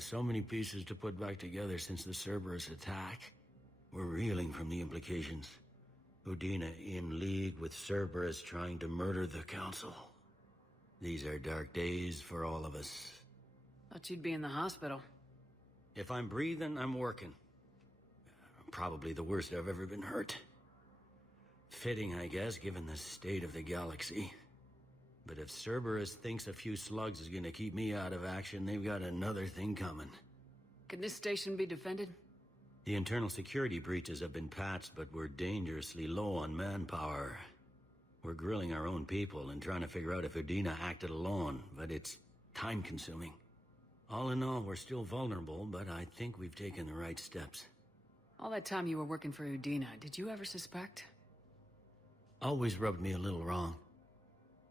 With so many pieces to put back together since the Cerberus attack, we're reeling from the implications. Udina in league with Cerberus trying to murder the Council. These are dark days for all of us. Thought you'd be in the hospital. If I'm breathing, I'm working. Probably the worst I've ever been hurt. Fitting, I guess, given the state of the galaxy. But if Cerberus thinks a few slugs is gonna keep me out of action, they've got another thing coming. Can this station be defended? The internal security breaches have been patched, but we're dangerously low on manpower. We're grilling our own people and trying to figure out if Udina acted alone, but it's time-consuming. All in all, we're still vulnerable, but I think we've taken the right steps. All that time you were working for Udina, did you ever suspect? Always rubbed me a little wrong.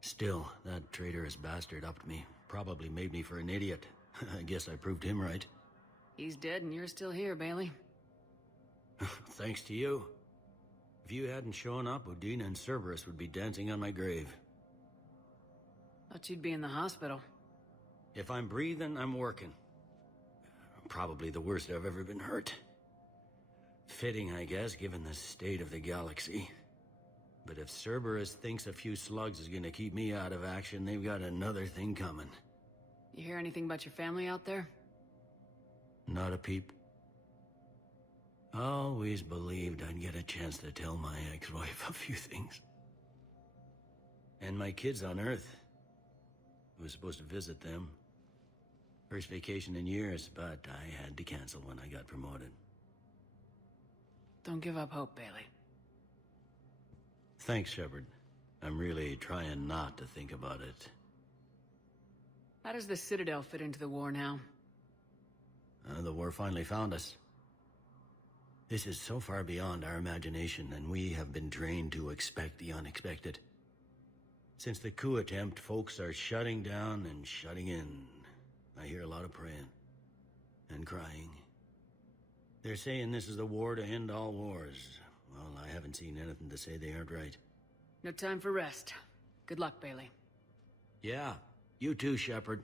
Still, that traitorous bastard upped me. Probably made me for an idiot. I guess I proved him right. He's dead and you're still here, Bailey. Thanks to you. If you hadn't shown up, Udina and Cerberus would be dancing on my grave. Thought you'd be in the hospital. If I'm breathing, I'm working. Probably the worst I've ever been hurt. Fitting, I guess, given the state of the galaxy. But if Cerberus thinks a few slugs is gonna keep me out of action, they've got another thing coming. You hear anything about your family out there? Not a peep. Always believed I'd get a chance to tell my ex-wife a few things. And my kids on Earth. I was supposed to visit them. First vacation in years, but I had to cancel when I got promoted. Don't give up hope, Bailey. Thanks, Shepard. I'm really trying not to think about it. How does the Citadel fit into the war now? The war finally found us. This is so far beyond our imagination, and we have been trained to expect the unexpected. Since the coup attempt, folks are shutting down and shutting in. I hear a lot of praying. And crying. They're saying this is the war to end all wars. Well, I haven't seen anything to say they aren't right. No time for rest. Good luck, Bailey. Yeah, you too, Shepard.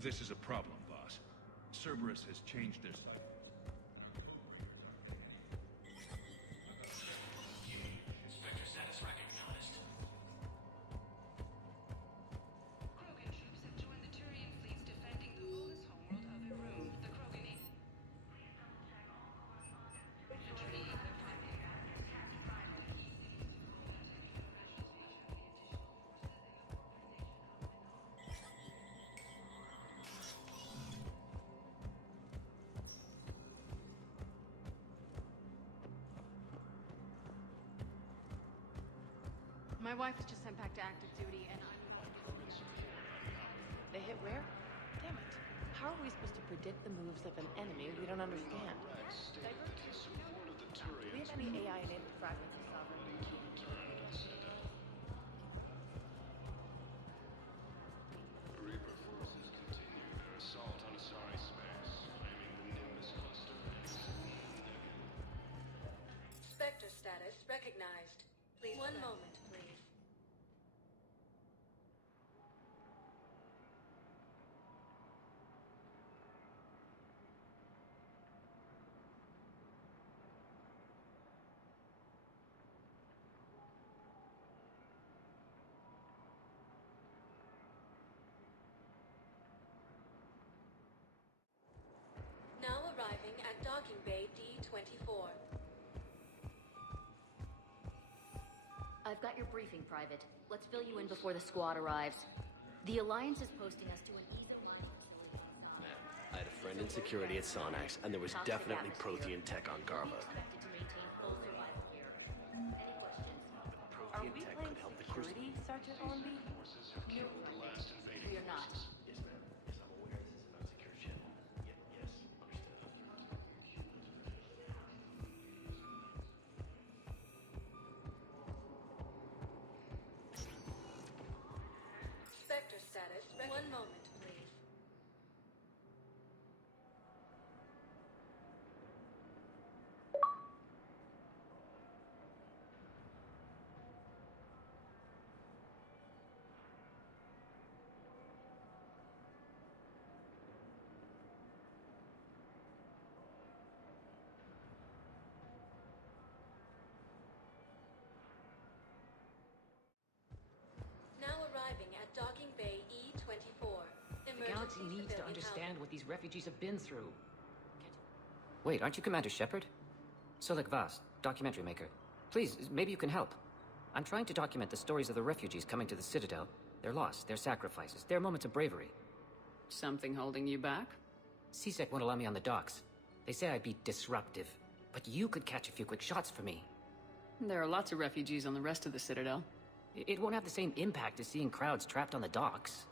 This is a problem, boss. Cerberus has changed their side. Spectre status recognized. Krogan troops have joined the Turian fleets defending the lawless homeworld of Irun. The Krogan infantry My wife was just sent back to active duty, and They hit where? Damn it. How are we supposed to predict the moves of an enemy we don't understand? Do we have any AI-enabled fragments of sovereignty? Reaper forces continue their assault on Asari space, claiming the Nimbus cluster. Spectre status recognized. Please, one moment, please. Now arriving at docking bay D-24. I've got your briefing, Private. Let's fill you in before the squad arrives. The Alliance is posting us to an easy line. I had a friend in security at Sonax, and there was definitely Prothean tech on Garva. Expected to maintain full survival here. Any questions? Are Prothean we tech playing could help the security, Sergeant Ormby? Forces have killed the last invading We are not. forces. Yes, ma'am. Yes, I'm aware this is an unsecure ship. Yes, understood. Spectre status. One moment, please. galaxy needs to understand what these refugees have been through. Wait, aren't you Commander Shepard? Hulik Voss, documentary maker. Please, maybe you can help. I'm trying to document the stories of the refugees coming to the Citadel. Their loss, their sacrifices, their moments of bravery. Something holding you back? CSEC won't allow me on the docks. They say I'd be disruptive. But you could catch a few quick shots for me. There are lots of refugees on the rest of the Citadel. It won't have the same impact as seeing crowds trapped on the docks.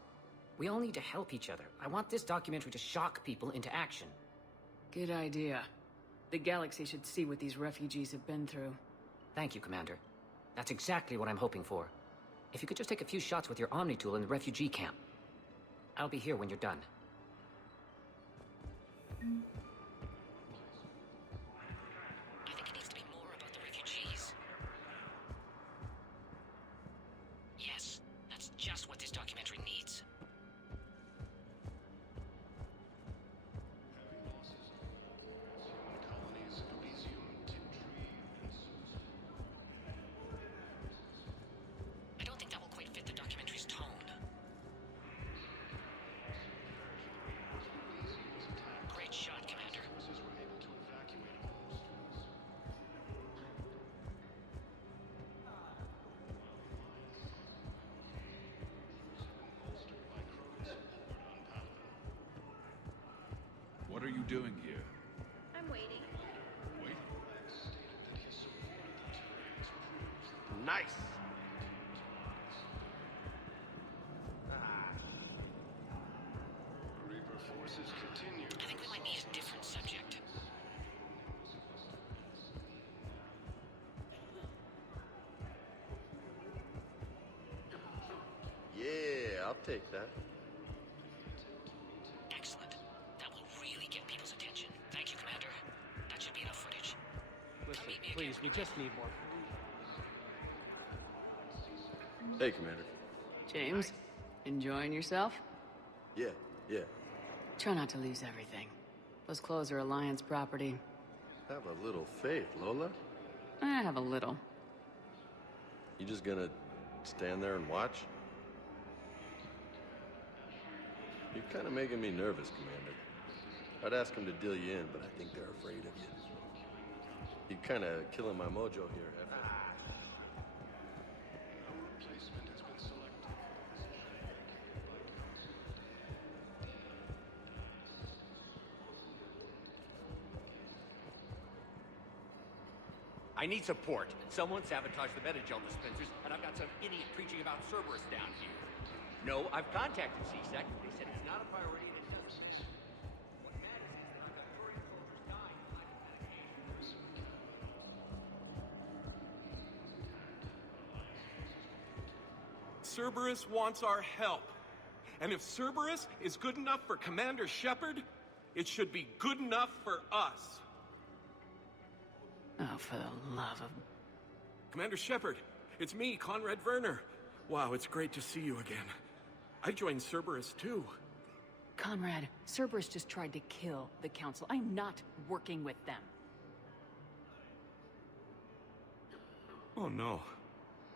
We all need to help each other. I want this documentary to shock people into action. Good idea. The galaxy should see what these refugees have been through. Thank you, Commander. That's exactly what I'm hoping for. If you could just take a few shots with your Omni tool in the refugee camp. I'll be here when you're done. I think it needs to be more about the refugees. Yes, that's just what this documentary needs. Heavy losses. Human colonies of Elysium, Tiptree, and Susan. I don't think that will quite fit the documentary's tone. Great shot, Commander. Forces were able to evacuate most of us. Bolstered by Krogan support on Paladin. What are you doing here? I'm waiting. Wait. Stated that his support of the Turians proves Nice! Reaper forces continue. I think we might need a different subject. Yeah, I'll take that. Excellent. That will really get people's attention. Thank you, Commander. That should be enough footage. Listen, meet me please, again. we just need more. Hey, Commander. James, enjoying yourself? Yeah. Try not to lose everything. Those clothes are Alliance property. Have a little faith, Lola. I have a little. You just gonna stand there and watch? You're kind of making me nervous, Commander. I'd ask them to deal you in, but I think they're afraid of you. You're kind of killing my mojo here, F. No replacement has been selected. I need support. Someone sabotaged the Metagel dispensers, and I've got some idiot preaching about Cerberus down here. No, I've contacted CSEC. They said it's not a priority and it doesn't. What matters is that I've got Turian soldiers dying of medication. Cerberus wants our help. And if Cerberus is good enough for Commander Shepard, it should be good enough for us. Oh, for the love of... Commander Shepard, it's me, Conrad Werner. Wow, it's great to see you again. I joined Cerberus too. Conrad, Cerberus just tried to kill the Council. I'm not working with them. Oh no.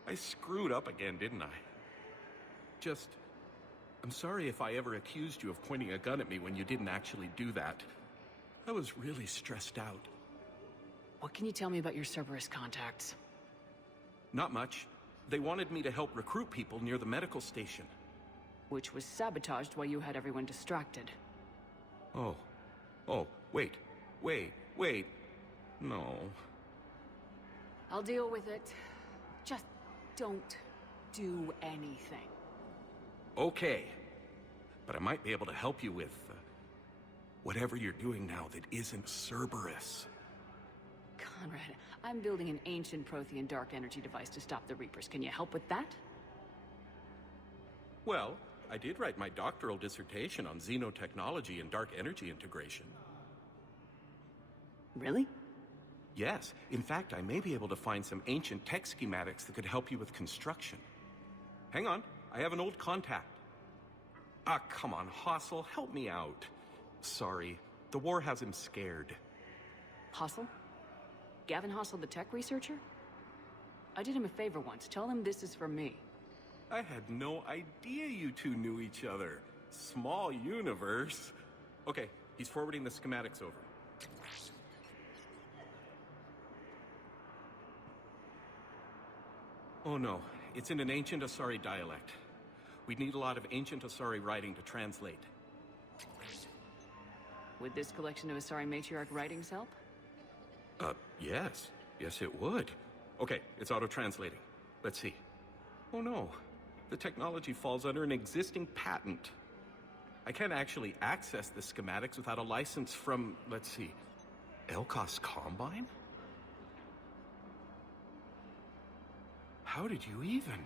I screwed up again, didn't I? I'm sorry if I ever accused you of pointing a gun at me when you didn't actually do that. I was really stressed out. What can you tell me about your Cerberus contacts? Not much. They wanted me to help recruit people near the medical station. Which was sabotaged while you had everyone distracted. Oh, wait. No. I'll deal with it. Just don't do anything. Okay. But I might be able to help you with whatever you're doing now that isn't Cerberus. Conrad, I'm building an ancient Prothean dark energy device to stop the Reapers. Can you help with that? Well, I did write my doctoral dissertation on xenotechnology and dark energy integration. Really? Yes. In fact, I may be able to find some ancient tech schematics that could help you with construction. Hang on. I have an old contact. Ah, come on, Hossel, help me out. Sorry. The war has him scared. Hossel? Gavin Hossel, the tech researcher? I did him a favor once. Tell him this is for me. I had no idea you two knew each other. Small universe? Okay, he's forwarding the schematics over. Oh no, it's in an ancient Asari dialect. We'd need a lot of ancient Asari writing to translate. Would this collection of Asari matriarch writings help? Yes. Yes, it would. Okay, it's auto-translating. Let's see. Oh no, the technology falls under an existing patent. I can't actually access the schematics without a license from, let's see, Elkos Combine? How did you even?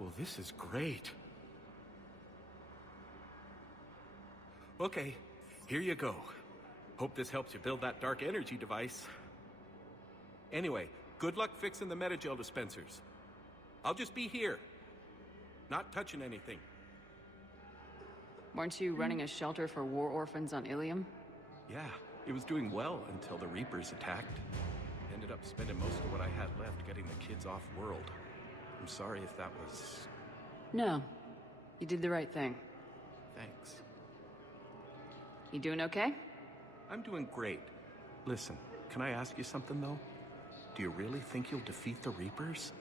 Well, this is great. Okay, here you go. Hope this helps you build that dark energy device. Anyway, good luck fixing the metagel dispensers. I'll just be here. Not touching anything. Weren't you running a shelter for war orphans on Ilium? Yeah, it was doing well until the Reapers attacked. Ended up spending most of what I had left getting the kids off-world. I'm sorry if that was... No. You did the right thing. Thanks. You doing okay? I'm doing great. Listen, can I ask you something, though? Do you really think you'll defeat the Reapers?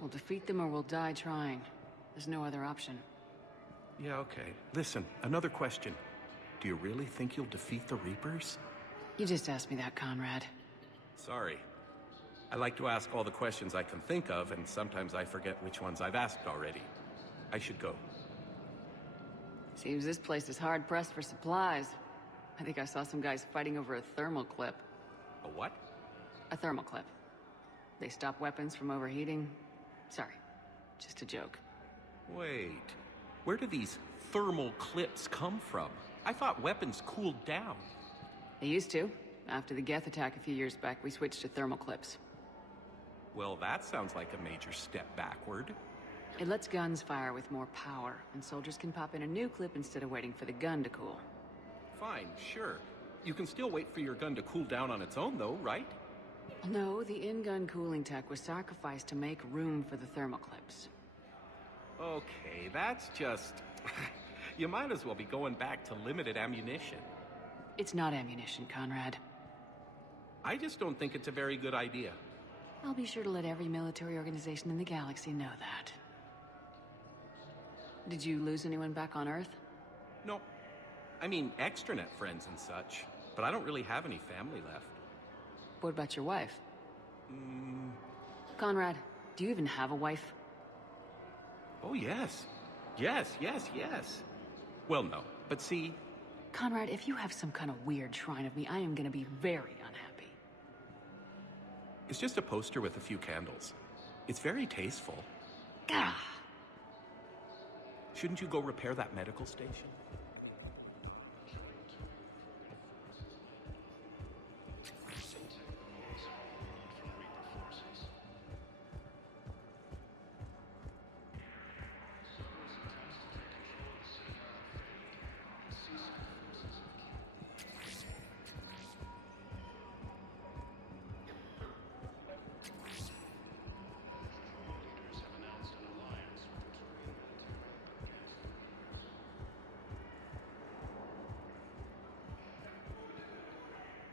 We'll defeat them or we'll die trying. There's no other option. Yeah, okay. Listen, another question. Do you really think you'll defeat the Reapers? You just asked me that, Conrad. Sorry. I like to ask all the questions I can think of, and sometimes I forget which ones I've asked already. I should go. Seems this place is hard-pressed for supplies. I think I saw some guys fighting over a thermal clip. A what? A thermal clip. They stop weapons from overheating. Sorry, just a joke. Wait, where do these thermal clips come from? I thought weapons cooled down. They used to. After the Geth attack a few years back, we switched to thermal clips. Well, that sounds like a major step backward. It lets guns fire with more power, and soldiers can pop in a new clip instead of waiting for the gun to cool. Fine, sure. You can still wait for your gun to cool down on its own, though, right? No, the in-gun cooling tech was sacrificed to make room for the thermal clips. Okay, that's just... You might as well be going back to limited ammunition. It's not ammunition, Conrad. I just don't think it's a very good idea. I'll be sure to let every military organization in the galaxy know that. Did you lose anyone back on Earth? No. I mean, extranet friends and such, but I don't really have any family left. What about your wife? Conrad, do you even have a wife? Oh, yes. Yes. Well, no, but see... Conrad, if you have some kind of weird shrine of me, I am gonna be very unhappy. It's just a poster with a few candles. It's very tasteful. Gah! Shouldn't you go repair that medical station?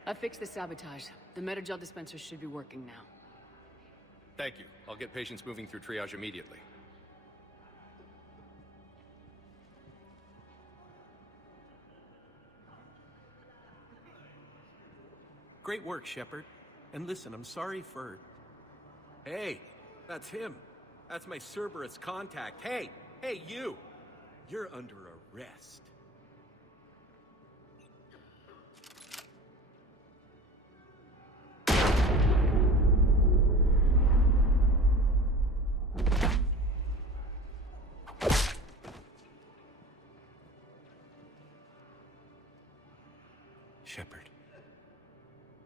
I fixed the sabotage. The metagel dispensers should be working now. Thank you. I'll get patients moving through triage immediately. Great work, Shepard. And listen, I'm sorry for... Hey, that's him. That's my Cerberus contact. Hey, you! You're under arrest.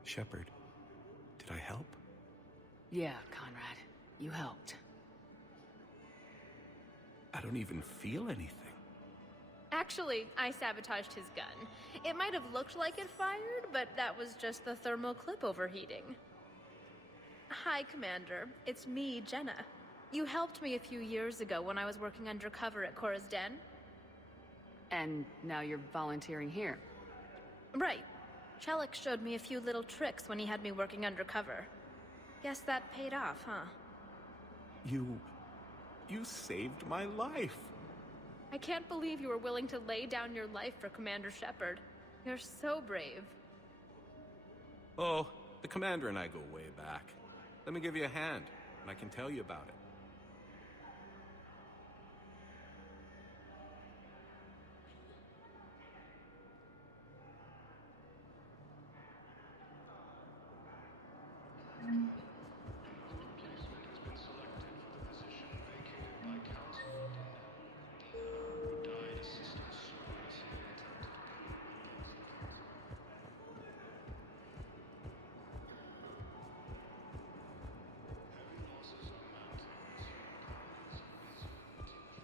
Shepard, did I help? Yeah, Conrad. You helped. I don't even feel anything. Actually, I sabotaged his gun. It might have looked like it fired, but that was just the thermal clip overheating. Hi, Commander. It's me, Jenna. You helped me a few years ago when I was working undercover at Cora's Den. And now you're volunteering here. Right. Hulik showed me a few little tricks when he had me working undercover. Guess that paid off, huh? You saved my life. I can't believe you were willing to lay down your life for Commander Shepard. You're so brave. Oh, the Commander and I go way back. Let me give you a hand, and I can tell you about it.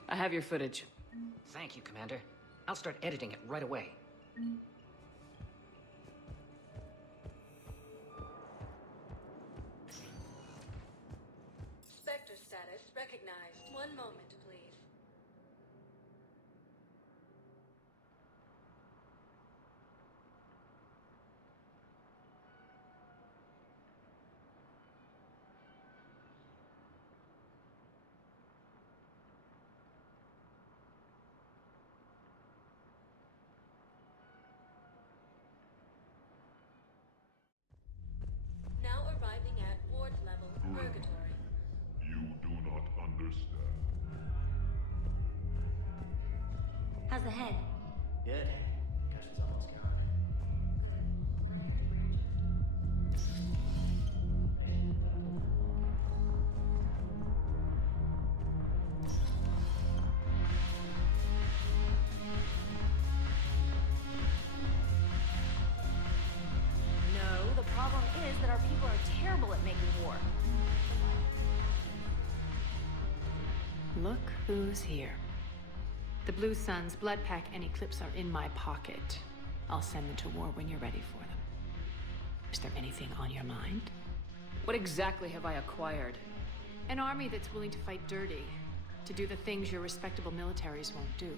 I have your footage. Thank you, Commander. I'll start editing it right away. Spectre status recognized. One moment, please. Now arriving at ward level purgatory. You do not understand. How's the head? Good. Concussion's almost gone. No, the problem is that our people are terrible at making war. Look who's here. The Blue Suns, Bloodpack, and Eclipse are in my pocket. I'll send them to war when you're ready for them. Is there anything on your mind? What exactly have I acquired? An army that's willing to fight dirty, to do the things your respectable militaries won't do.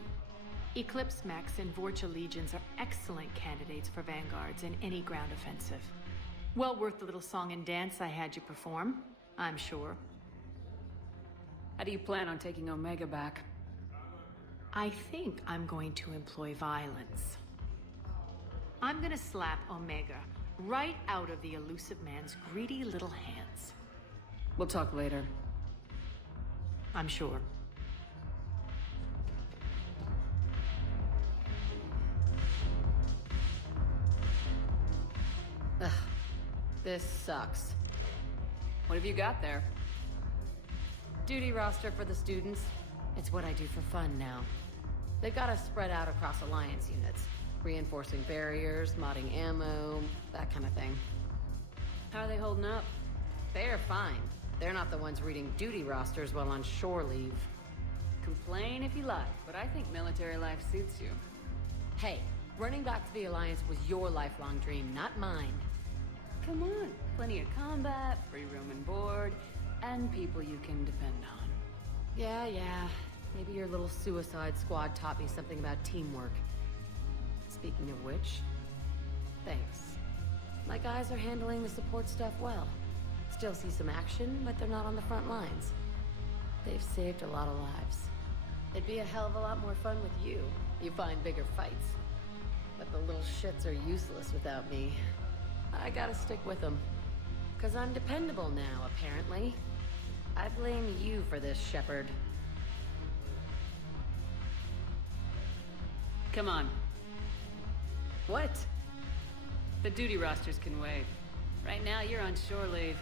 Eclipse Max and Vorcha legions are excellent candidates for vanguards in any ground offensive. Well worth the little song and dance I had you perform, I'm sure. How do you plan on taking Omega back? I think I'm going to employ violence. I'm gonna slap Omega right out of the elusive man's greedy little hands. We'll talk later. I'm sure. Ugh, this sucks. What have you got there? Duty roster for the students. It's what I do for fun now. They've got us spread out across Alliance units. Reinforcing barriers, modding ammo, that kind of thing. How are they holding up? They're fine. They're not the ones reading duty rosters while on shore leave. Complain if you like, but I think military life suits you. Hey, running back to the Alliance was your lifelong dream, not mine. Come on, plenty of combat, free room and board, and people you can depend on. Yeah. Maybe your little suicide squad taught me something about teamwork. Speaking of which, thanks. My guys are handling the support stuff well. Still see some action, but they're not on the front lines. They've saved a lot of lives. It'd be a hell of a lot more fun with you. You find bigger fights. But the little shits are useless without me. I gotta stick with them. 'Cause I'm dependable now, apparently. I blame you for this, Shepard. Come on. What? The duty rosters can wait. Right now, you're on shore leave.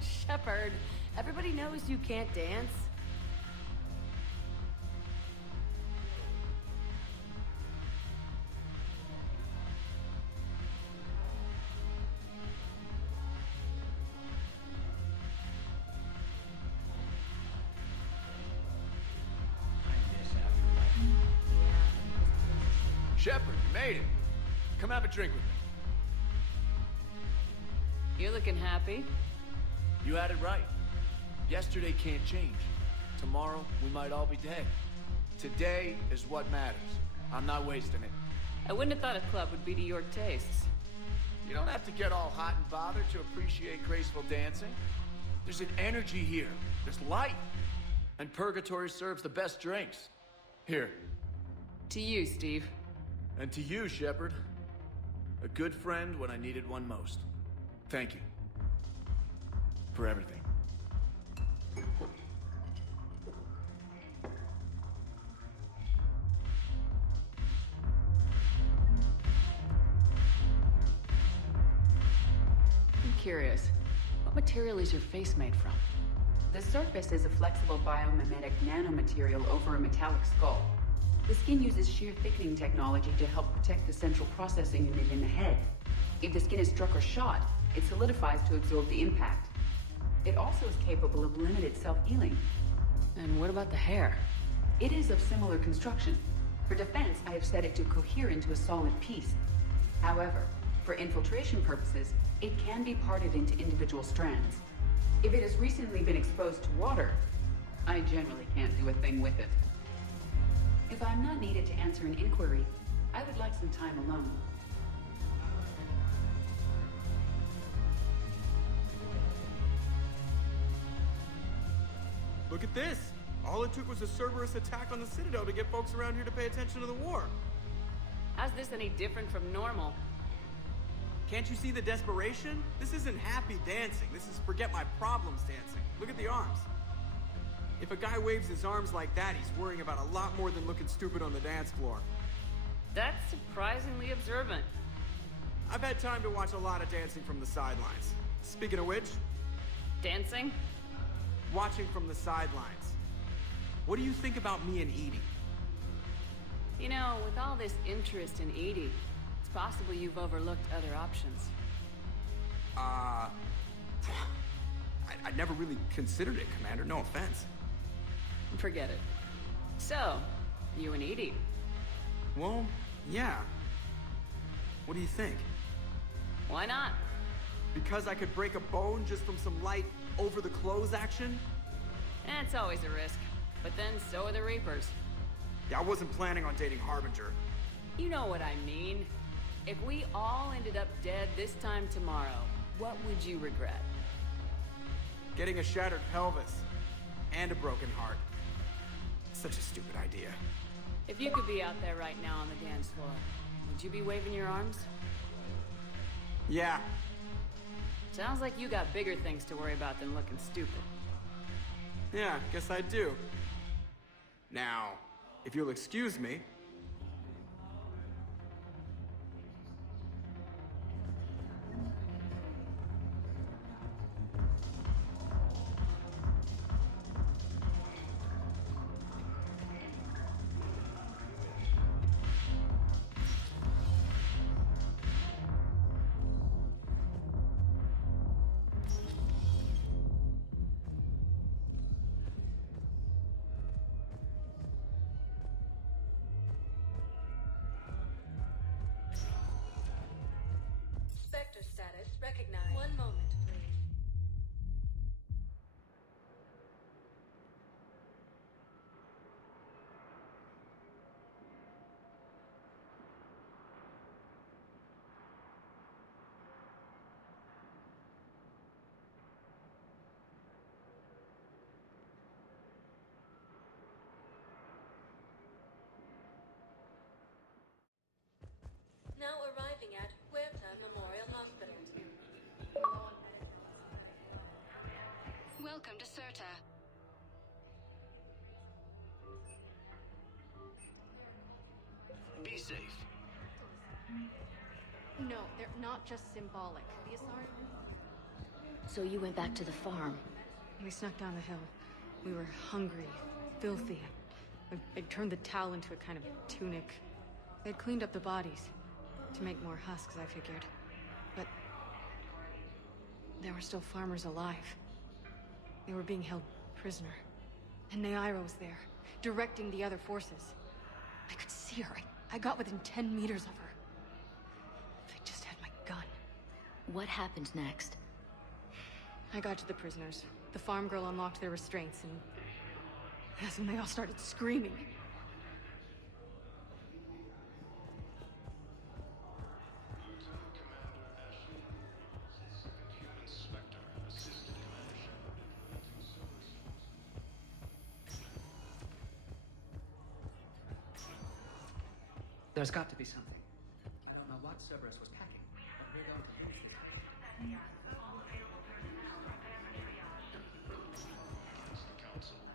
Shepard, everybody knows you can't dance. Shepard, you made it. Come have a drink with me. You're looking happy. You had it right. Yesterday can't change. Tomorrow, we might all be dead. Today is what matters. I'm not wasting it. I wouldn't have thought a club would be to your tastes. You don't have to get all hot and bothered to appreciate graceful dancing. There's an energy here. There's light. And Purgatory serves the best drinks. Here. To you, Steve. And to you, Shepard. A good friend when I needed one most. Thank you. For everything. I'm curious. What material is your face made from? The surface is a flexible biomimetic nanomaterial over a metallic skull. The skin uses shear thickening technology to help protect the central processing unit in the head. If the skin is struck or shot, it solidifies to absorb the impact. It also is capable of limited self-healing. And what about the hair? It is of similar construction. For defense, I have set it to cohere into a solid piece. However, for infiltration purposes, it can be parted into individual strands. If it has recently been exposed to water, I generally can't do a thing with it. If I'm not needed to answer an inquiry, I would like some time alone. Look at this! All it took was a Cerberus attack on the Citadel to get folks around here to pay attention to the war. How's this any different from normal? Can't you see the desperation? This isn't happy dancing. This is forget my problems dancing. Look at the arms. If a guy waves his arms like that, he's worrying about a lot more than looking stupid on the dance floor. That's surprisingly observant. I've had time to watch a lot of dancing from the sidelines. Speaking of which... Dancing? Watching from the sidelines. What do you think about me and Edie? You know, with all this interest in Edie, it's possible you've overlooked other options. I never really considered it, Commander. No offense. Forget it. So, you and Edie? Well, yeah. What do you think? Why not? Because I could break a bone just from some light over-the-clothes action? It's always a risk. But then so are the Reapers. Yeah, I wasn't planning on dating Harbinger. You know what I mean. If we all ended up dead this time tomorrow, what would you regret? Getting a shattered pelvis. And a broken heart. Such a stupid idea. If you could be out there right now on the dance floor, would you be waving your arms? Yeah. Sounds like you got bigger things to worry about than looking stupid. Yeah, guess I do. Now, if you'll excuse me... Spectre status recognized. One moment, please. Now arriving at Huerta Memorial Hospital. Welcome to Certa. Be safe. No, they're not just symbolic. These are... So you went back to the farm. We snuck down the hill. We were hungry, filthy. They'd turned the towel into a kind of tunic. They'd cleaned up the bodies to make more husks, I figured. But there were still farmers alive. They were being held prisoner. And Naira was there, directing the other forces. I could see her. I got within 10 meters of her. If I just had my gun. What happened next? I got to the prisoners. The farm girl unlocked their restraints, and that's when they all started screaming. There's got to be something. I don't know what Cerberus was packing, but we're going to finish it.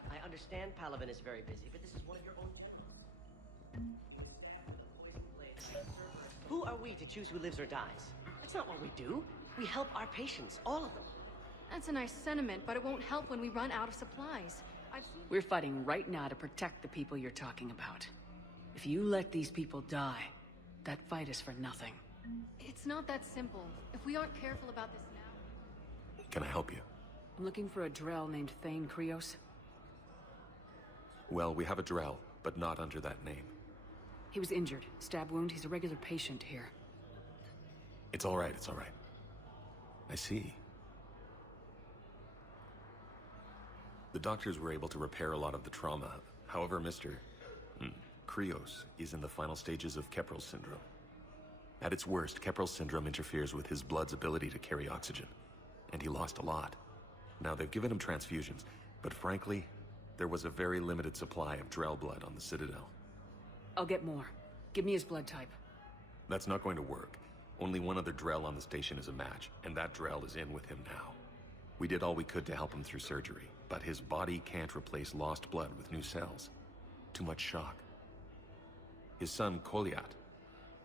I understand Palaven is very busy, but this is one of your own generals. Who are we to choose who lives or dies? That's not what we do. We help our patients, all of them. That's a nice sentiment, but it won't help when we run out of supplies. I've seen... We're fighting right now to protect the people you're talking about. If you let these people die, that fight is for nothing. It's not that simple. If we aren't careful about this now... Can I help you? I'm looking for a Drell named Thane Krios. Well, we have a Drell, but not under that name. He was injured. Stab wound. He's a regular patient here. It's all right, it's all right. I see. The doctors were able to repair a lot of the trauma. However, Mr. Krios is in the final stages of Keprel's syndrome. At its worst, Keprel's syndrome interferes with his blood's ability to carry oxygen, and he lost a lot. Now, they've given him transfusions, but frankly, there was a very limited supply of Drell blood on the Citadel. I'll get more. Give me his blood type. That's not going to work. Only one other Drell on the station is a match, and that Drell is in with him now. We did all we could to help him through surgery, but his body can't replace lost blood with new cells. Too much shock. His son, Koliat,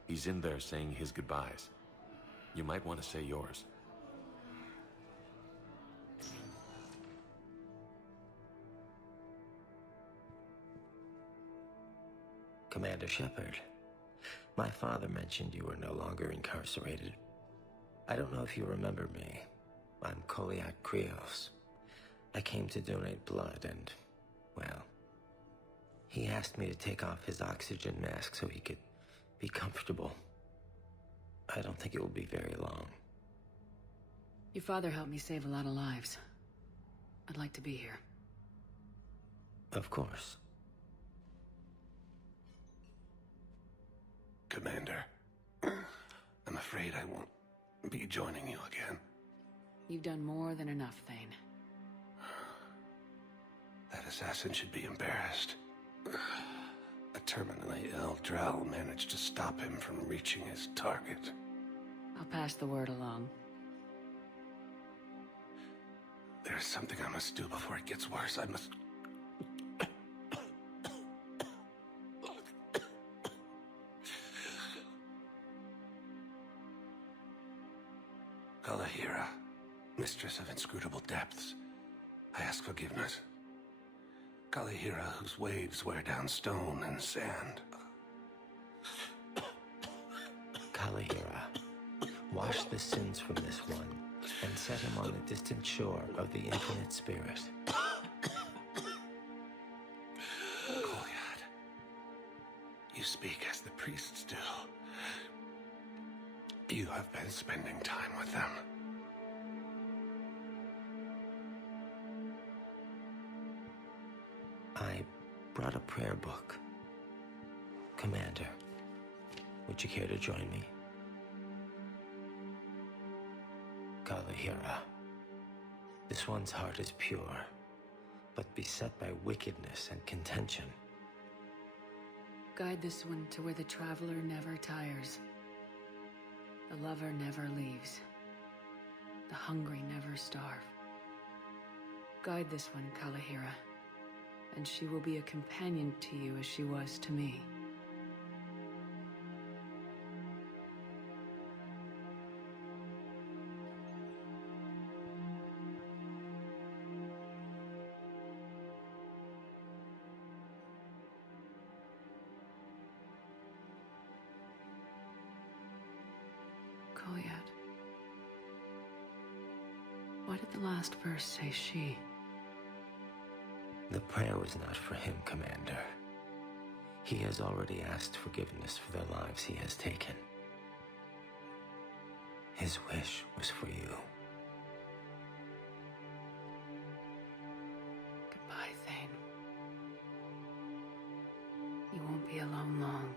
he's in there saying his goodbyes. You might want to say yours. Commander Shepard, my father mentioned you were no longer incarcerated. I don't know if you remember me. I'm Koliat Krios. I came to donate blood and, well, he asked me to take off his oxygen mask so he could be comfortable. I don't think it will be very long. Your father helped me save a lot of lives. I'd like to be here. Of course. Commander, I'm afraid I won't be joining you again. You've done more than enough, Thane. That assassin should be embarrassed. A terminally ill Drell managed to stop him from reaching his target. I'll pass the word along. There's something I must do before it gets worse. I must... Kalahira, mistress of inscrutable depths, I ask forgiveness. Kalahira, whose waves wear down stone and sand. Kalahira, wash the sins from this one and set him on the distant shore of the infinite spirit. Koliat, you speak as the priests do. You have been spending time with them. I brought a prayer book. Commander, would you care to join me? Kalahira, this one's heart is pure, but beset by wickedness and contention. Guide this one to where the traveler never tires. The lover never leaves. The hungry never starve. Guide this one, Kalahira, and she will be a companion to you as she was to me. Koliat. Why did the last verse say she? The prayer was not for him, Commander. He has already asked forgiveness for the lives he has taken. His wish was for you. be alone long.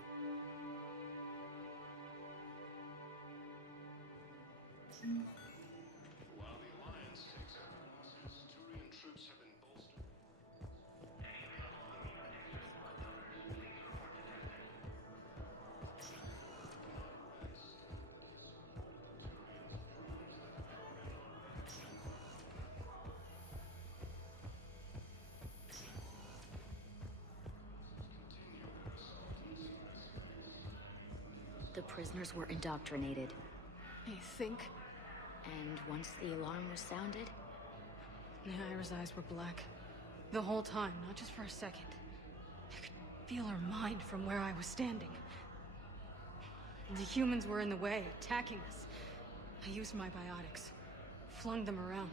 While the Alliance takes up the losses, Turian troops have been bolstered. The prisoners were indoctrinated. I think And once the alarm was sounded, Naira's eyes were black. The whole time, not just for a second. I could feel her mind from where I was standing. The humans were in the way, attacking us. I used my biotics, flung them around.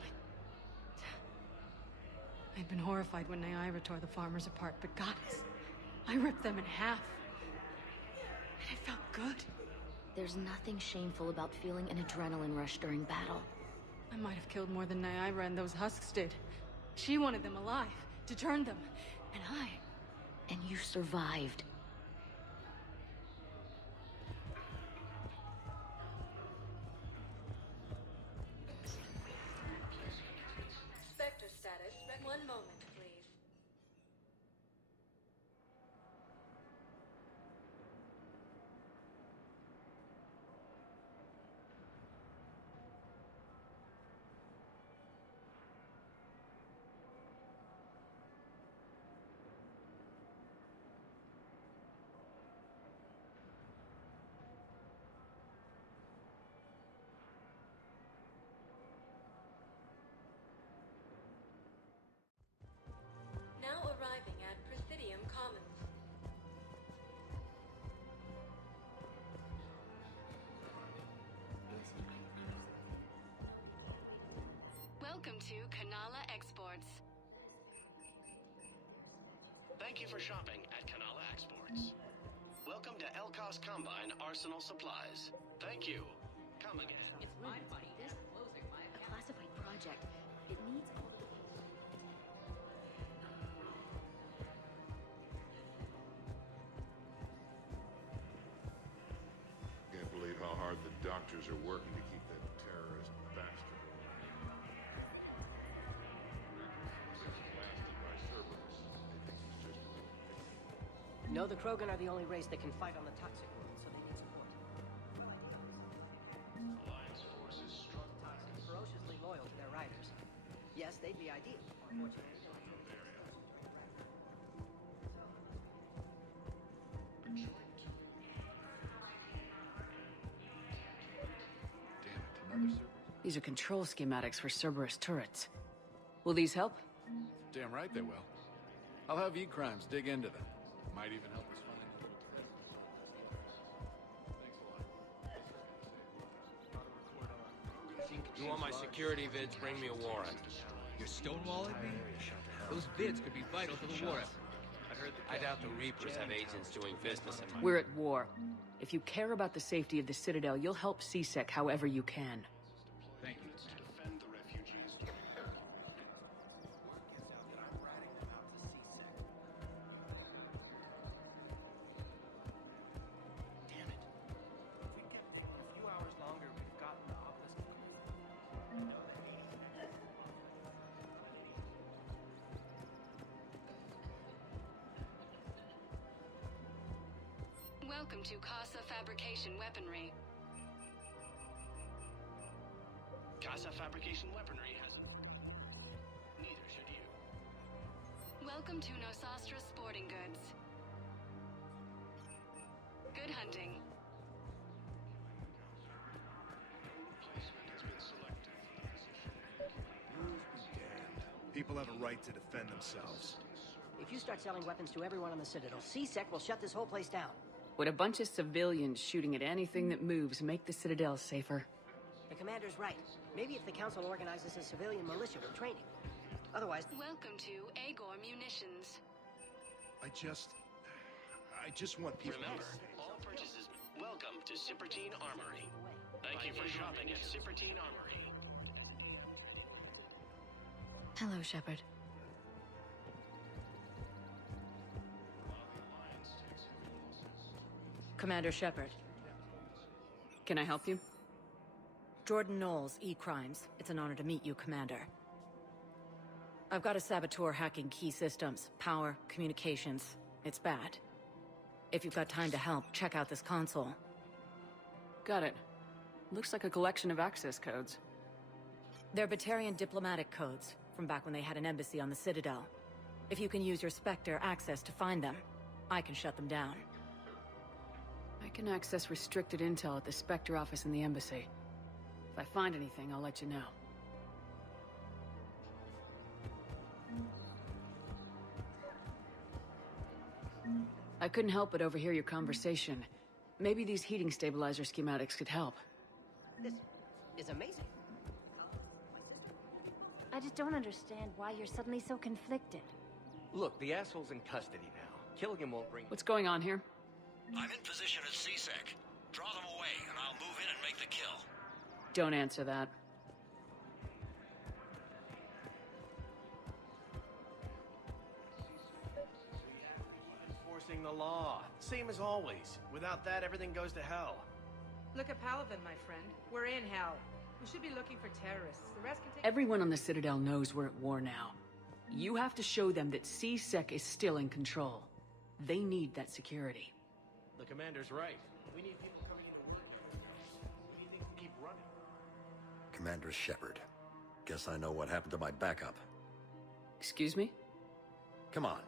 I'd been horrified when Naira tore the farmers apart, but goddess, I ripped them in half. And it felt good. there's nothing shameful about feeling an adrenaline rush during battle. I might have killed more than Naira and those husks did. She wanted them alive, to turn them, and I... And you survived. Spectre status. One moment, please. Now arriving at Presidium Commons. Welcome to Kanala Exports. Thank you for shopping at Kanala Exports. Welcome to Elkos Combine Arsenal Supplies. Thank you. Come again. It's my money. This a classified project. It needs all the... Can't believe how hard the doctors are working to keep that terrorist bastard away. Blasted by Cerberus. They think he's just No, the Krogan are the only race that can fight on the toxic world, so they need support. Alliance forces struck Toxic, ferociously loyal to their riders. Yes, they'd be ideal. Unfortunately, These are control schematics for Cerberus turrets. Will these help? Damn right they will. I'll have E-Crimes dig into them. Might even help us find You want my security vids, bring me a warrant. You're stonewalling me? Those vids could be vital to the war effort. I doubt the Reapers have agents doing business in my... We're at war. If you care about the safety of the Citadel, you'll help CSEC however you can. Thank you. defend the refugees. damn it. If we'd kept taking a few hours longer, we'd have gotten the obelisk. Welcome to Casa Fabrication Weaponry. Casa Fabrication Weaponry has a... Neither should you. Welcome to Nosastra Sporting Goods. Good hunting. Placement has been selected for the position. People have a right to defend themselves. If you start selling weapons to everyone on the Citadel, CSEC will shut this whole place down. Would a bunch of civilians shooting at anything that moves make the Citadel safer? The commander's right. Maybe if the council organizes a civilian militia with training. Otherwise... Welcome to Agor Munitions. I just want people... Remember, all purchases... Welcome to Cipertine Armory. Thank you for shopping at Cipertine Armory. Hello, Shepard. While the Alliance takes heavy Commander Shepard. Can I help you? Jordan Knowles, E-Crimes. It's an honor to meet you, Commander. I've got a saboteur hacking key systems, power, communications. It's bad. If you've got time to help, check out this console. Got it. Looks like a collection of access codes. They're Batarian diplomatic codes, from back when they had an embassy on the Citadel. If you can use your Spectre access to find them, I can shut them down. I can access restricted intel at the Spectre office in the embassy. If I find anything, I'll let you know. I couldn't help but overhear your conversation. Maybe these heating stabilizer schematics could help. This is amazing. I just don't understand why you're suddenly so conflicted. Look, the asshole's in custody now. Killing him won't bring... What's going on here? I'm in position at CSEC. Draw them away, and I'll move in and make the kill. Don't answer that. Enforcing the law. Same as always. Without that, everything goes to hell. Look at Paladin, my friend. We're in hell. We should be looking for terrorists. The rest can take... Everyone on the Citadel knows we're at war now. You have to show them that CSEC is still in control. They need that security. The commander's right. We need people coming into work. We need things to keep running. Commander Shepard. Guess I know what happened to my backup. Excuse me? Come on.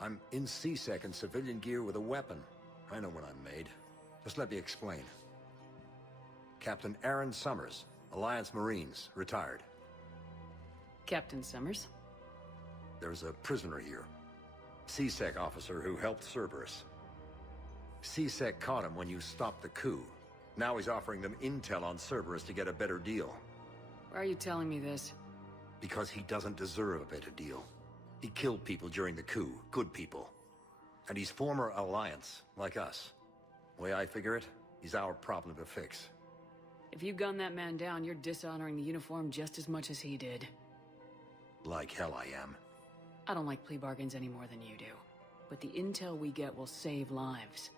I'm in CSEC in civilian gear with a weapon. I know what I'm made. Just let me explain. Captain Aaron Summers, Alliance Marines, retired. Captain Summers? There's a prisoner here. CSEC officer who helped Cerberus. CSEC caught him when you stopped the coup. Now he's offering them intel on Cerberus to get a better deal. Why are you telling me this? Because he doesn't deserve a better deal. He killed people during the coup, good people. And he's former Alliance, like us. The way I figure it, he's our problem to fix. If you gun that man down, you're dishonoring the uniform just as much as he did. Like hell I am. I don't like plea bargains any more than you do. But the intel we get will save lives.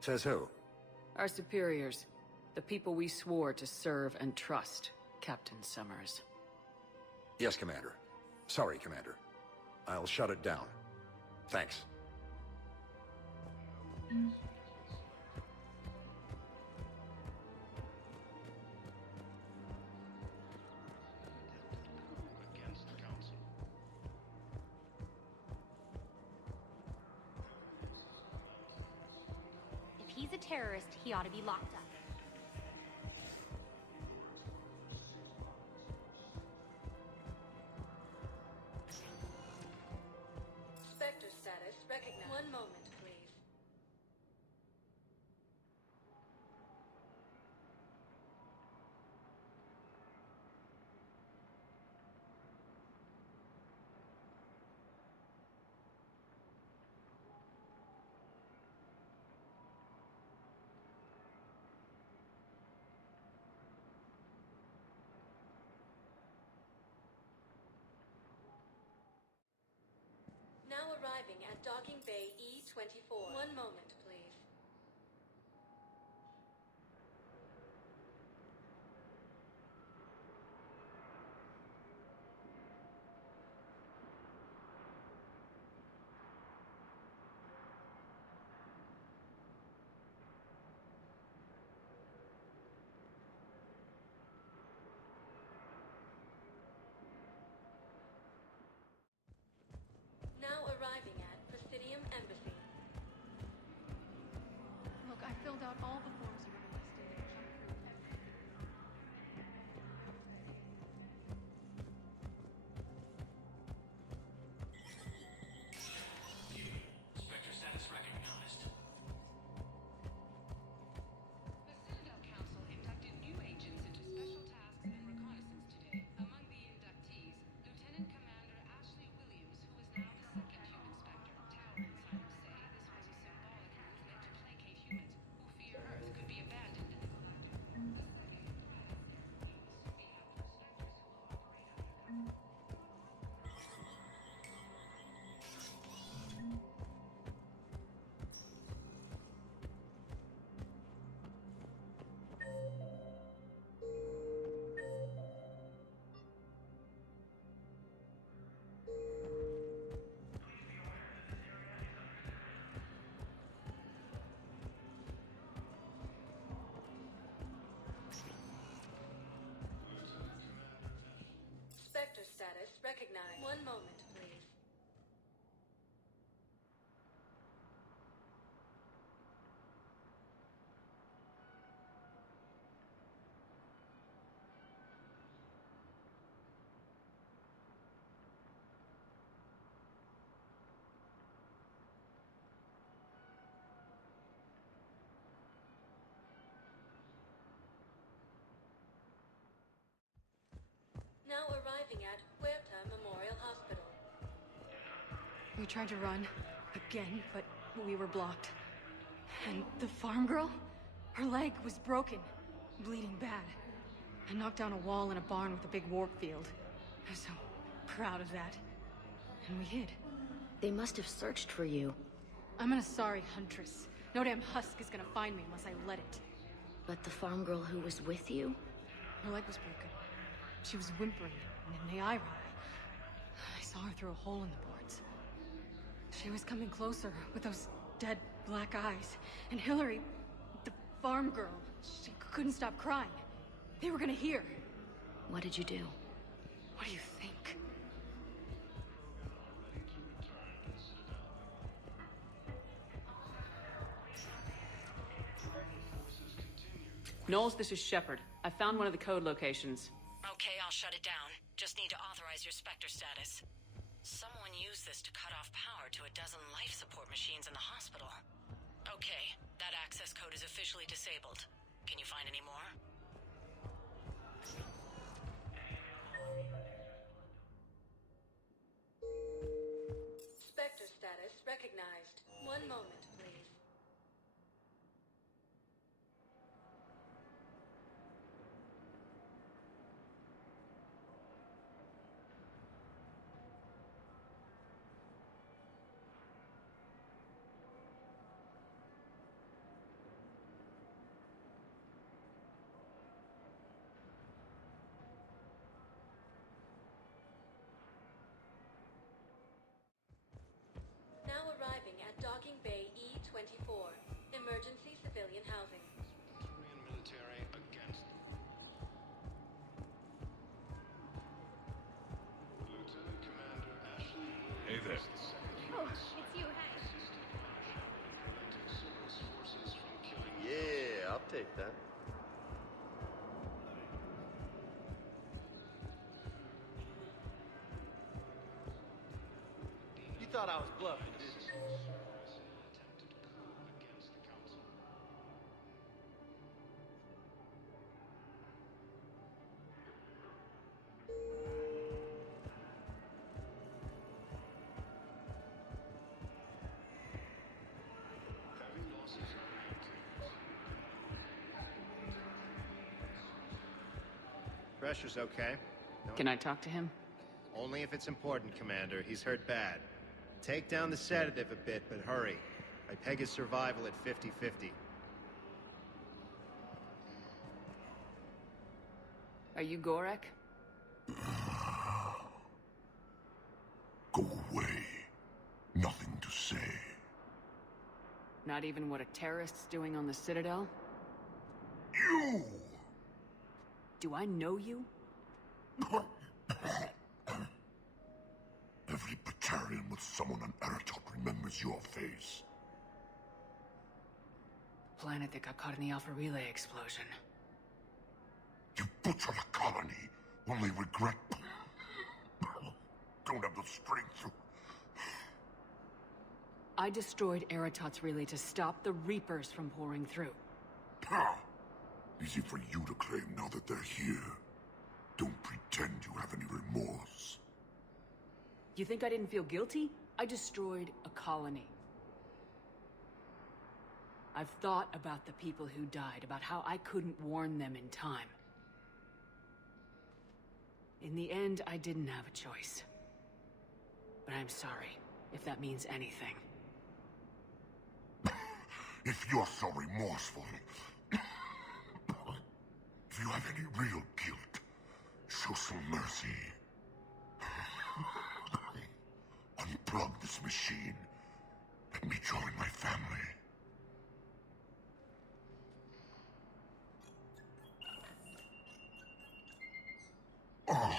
Says who? Our superiors. The people we swore to serve and trust, Captain Summers. Yes, Commander. Sorry, Commander. I'll shut it down. Thanks. Against the council. If he's a terrorist, he ought to be locked up. Spectre status recognized. One moment, please. Now arriving at Docking Bay E-24. One moment, please. Now arriving at Presidium Embassy. Spectre status recognized. One moment, please. Now arriving at Huerta Memorial Hospital. We tried to run again, but we were blocked. And the farm girl? Her leg was broken, bleeding bad. I knocked down a wall in a barn with a big warp field. I was so proud of that. And we hid. They must have searched for you. I'm an Asari huntress. No damn husk is gonna find me unless I let it. But the farm girl who was with you? Her leg was broken. She was whimpering in Naira. I saw her through a hole in the boards. She was coming closer with those dead black eyes. And Hillary, the farm girl, she couldn't stop crying. They were gonna hear. What did you do? What do you think? Knowles, this is Shepard. I found one of the code locations. Okay, I'll shut it down. Just need to authorize your Spectre status. Someone used this to cut off power to a dozen life support machines in the hospital. Okay, that access code is officially disabled. Can you find any more? Spectre status recognized. One moment, please. Now arriving at Docking Bay E-24. Emergency civilian housing. Korean military against Lieutenant Commander Ashley Williams. Hey there. Oh, it's you, Hank. Preventing Cerberus forces from killing. Yeah, I'll take that. You thought I was bluffing, didn't you? Pressure's okay. Can I talk to him? Only if it's important, Commander. He's hurt bad. Take down the sedative a bit, but hurry. I peg his survival at 50-50. Are you Gorek? Go away. Nothing to say. Not even what a terrorist's doing on the Citadel? You! Do I know you? Every Batarian with someone on Aratot remembers your face. Planet that got caught in the Alpha Relay explosion. You butchered a colony, only regret. Don't have the strength to... I destroyed Aratot's relay to stop the Reapers from pouring through. Easy for you to claim now that they're here. Don't pretend you have any remorse. You think I didn't feel guilty? I destroyed a colony. I've thought about the people who died, about how I couldn't warn them in time. In the end, I didn't have a choice. But I'm sorry, if that means anything. If you're so remorseful, if you have any real guilt, show some mercy. Unplug this machine. Let me join my family. Oh,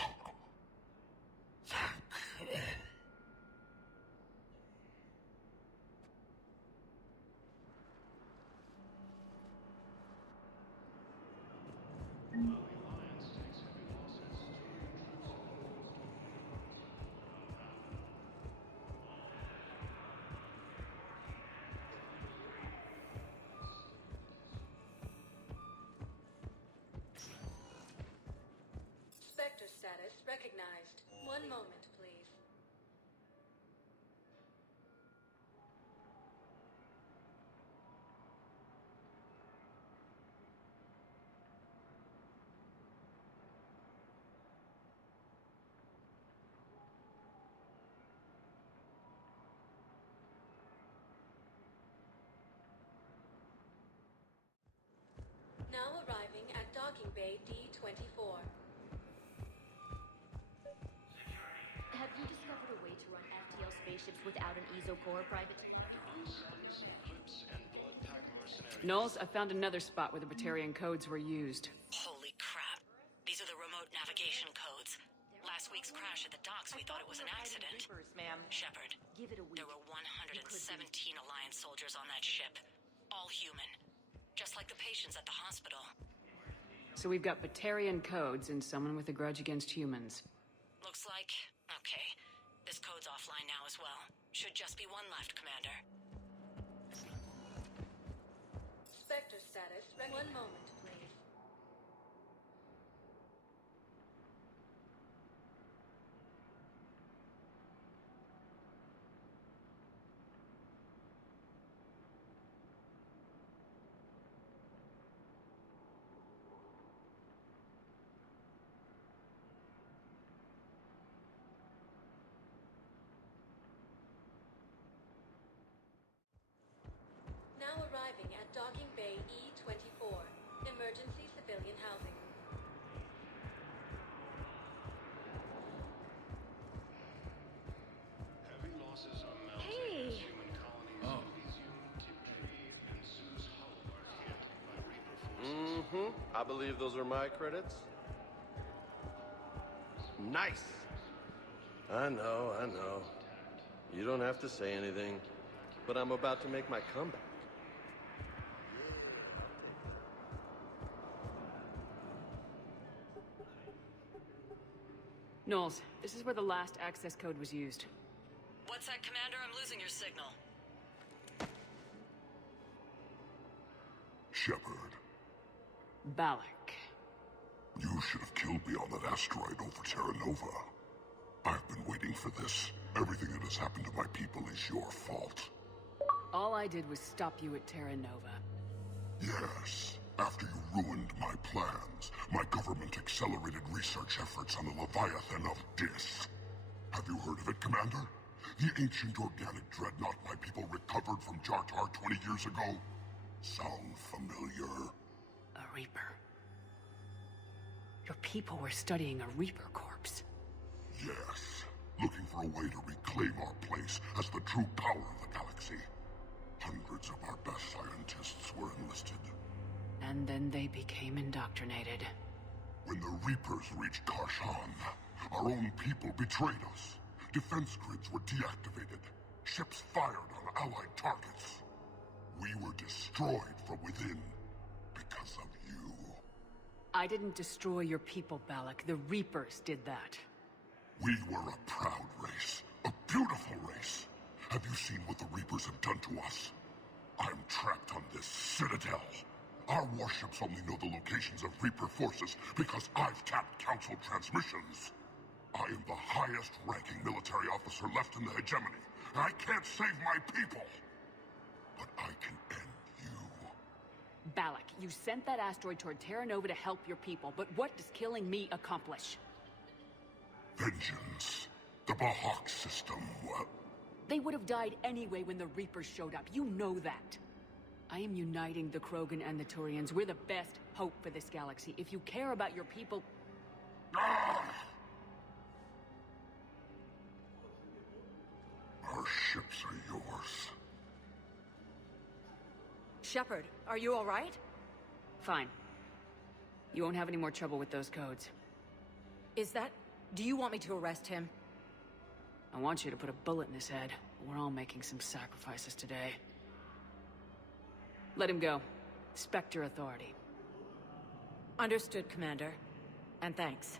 status recognized. One moment, please. Now arriving at docking bay D-24. Have you discovered a way to run FTL spaceships without an ESO core, Private? Knowles, I found another spot where the Batarian codes were used. Holy crap. These are the remote navigation codes. Last week's crash at the docks, we thought it was an accident. Shepard, there were 117 Alliance soldiers on that ship. All human. Just like the patients at the hospital. So we've got Batarian codes and someone with a grudge against humans. Looks like... okay. This code's offline now as well. Should just be one left, Commander. Spectre status. One moment, please. Now arriving at docking bay E-24. Emergency civilian housing. Heavy losses are mounting as human colonies in Elysium, Tiptree, and Zeus Hollow are hit by Reaper forces. I believe those are my credits. Nice! I know. You don't have to say anything, but I'm about to make my comeback. Knowles, this is where the last access code was used. What's that, Commander? I'm losing your signal. Shepard, Balak. you should have killed me on that asteroid over Terra Nova. I've been waiting for this. Everything that has happened to my people is your fault. All I did was stop you at Terra Nova. Yes. After you ruined my plans, my government accelerated research efforts on the Leviathan of Dis. Have you heard of it, Commander? The ancient organic dreadnought my people recovered from Jartar 20 years ago? Sound familiar? A Reaper. Your people were studying a Reaper corpse. Yes. Looking for a way to reclaim our place as the true power of the galaxy. Hundreds of our best scientists were enlisted. And then they became indoctrinated. When the Reapers reached Karshan, our own people betrayed us. Defense grids were deactivated. Ships fired on Allied targets. We were destroyed from within because of you. I didn't destroy your people, Balak. The Reapers did that. We were a proud race. A beautiful race. Have you seen what the Reapers have done to us? I'm trapped on this Citadel. Our warships only know the locations of Reaper forces because I've tapped Council transmissions. I am the highest-ranking military officer left in the hegemony, and I can't save my people. But I can end you. Balak, you sent that asteroid toward Terra Nova to help your people, but what does killing me accomplish? Vengeance. The Bahak system. They would have died anyway when the Reapers showed up. You know that. I am uniting the Krogan and the Turians. We're the best hope for this galaxy. If you care about your people... Our ships are yours. Shepard, are you all right? Fine. You won't have any more trouble with those codes. Is that... do you want me to arrest him? I want you to put a bullet in his head. We're all making some sacrifices today. Let him go. Spectre authority. Understood, Commander. And thanks.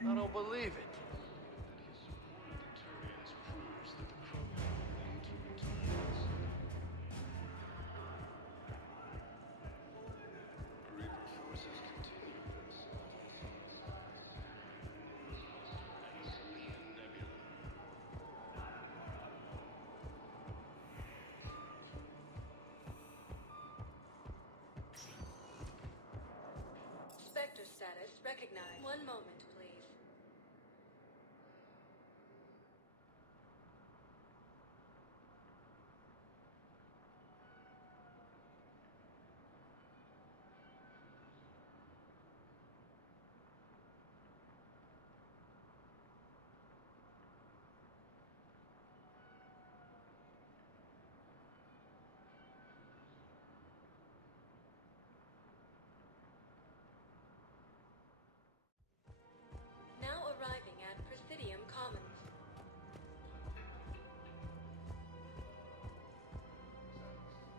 I don't believe it. Reaper forces continue Spectre status recognized. One moment, please. Now arriving at Presidium Commons.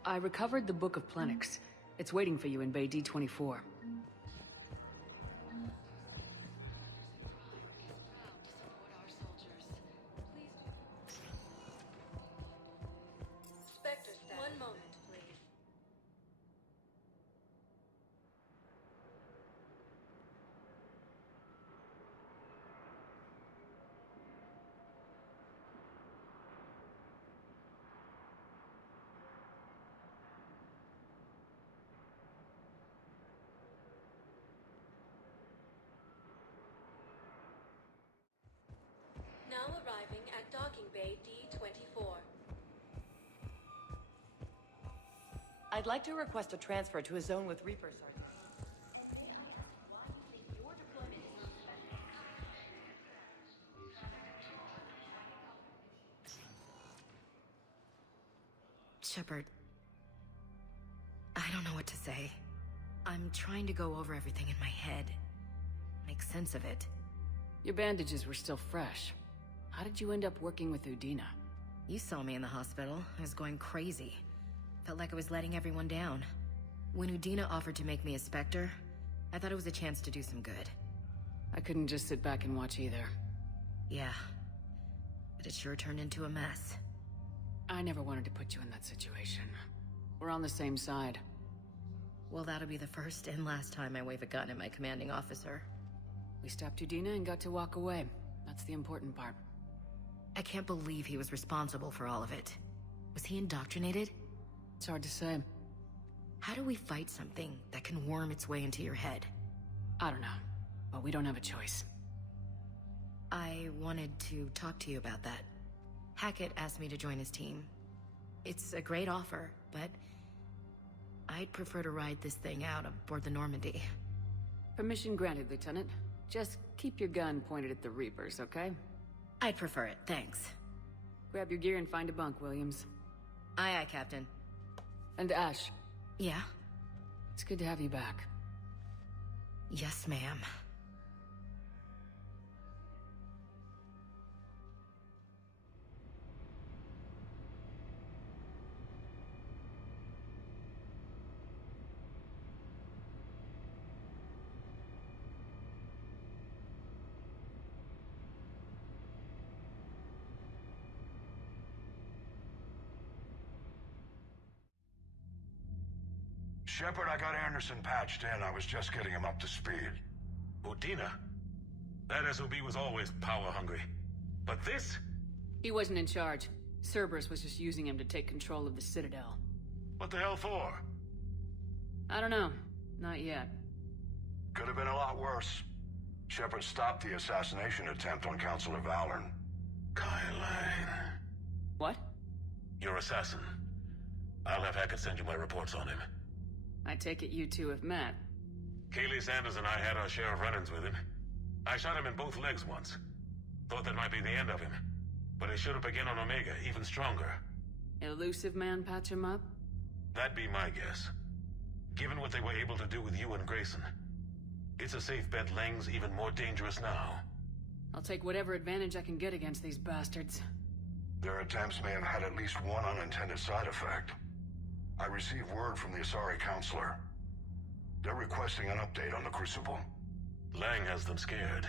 I recovered the Book of Plenix. It's waiting for you in Bay D-24. Spectre status. One moment, please. Now arriving at Docking Bay D-24. I'd like to request a transfer to a zone with Reapers, Sergeant. Shepard, I don't know what to say. I'm trying to go over everything in my head. Make sense of it. Your bandages were still fresh. How did you end up working with Udina? You saw me in the hospital. I was going crazy. Felt like I was letting everyone down. When Udina offered to make me a Spectre, I thought it was a chance to do some good. I couldn't just sit back and watch either. Yeah. But it sure turned into a mess. I never wanted to put you in that situation. We're on the same side. Well, that'll be the first and last time I wave a gun at my commanding officer. We stopped Udina and got to walk away. That's the important part. I can't believe he was responsible for all of it. Was he indoctrinated? It's hard to say. How do we fight something that can worm its way into your head? I don't know, but we don't have a choice. I wanted to talk to you about that. Hackett asked me to join his team. It's a great offer, but I'd prefer to ride this thing out aboard the Normandy. Permission granted, Lieutenant. Just keep your gun pointed at the Reapers, okay? I'd prefer it, thanks. Grab your gear and find a bunk, Williams. Aye, aye, Captain. And Ash. Yeah? It's good to have you back. Yes, ma'am. Shepard, I got Anderson patched in. I was just getting him up to speed. Udina? That SOB was always power-hungry. But this? He wasn't in charge. Cerberus was just using him to take control of the Citadel. What the hell for? I don't know. Not yet. Could have been a lot worse. Shepard stopped the assassination attempt on Counselor Valorn. Kai Lang. What? Your assassin. I'll have Hackett send you my reports on him. I take it you two have met. Kaylee Sanders and I had our share of run-ins with him. I shot him in both legs once. Thought that might be the end of him. But he showed up again on Omega, even stronger. Elusive man patch him up? That'd be my guess. Given what they were able to do with you and Grayson. It's a safe bet Lang's even more dangerous now. I'll take whatever advantage I can get against these bastards. Their attempts may have had at least one unintended side effect. I received word from the Asari Counselor. They're requesting an update on the Crucible. Lang has them scared.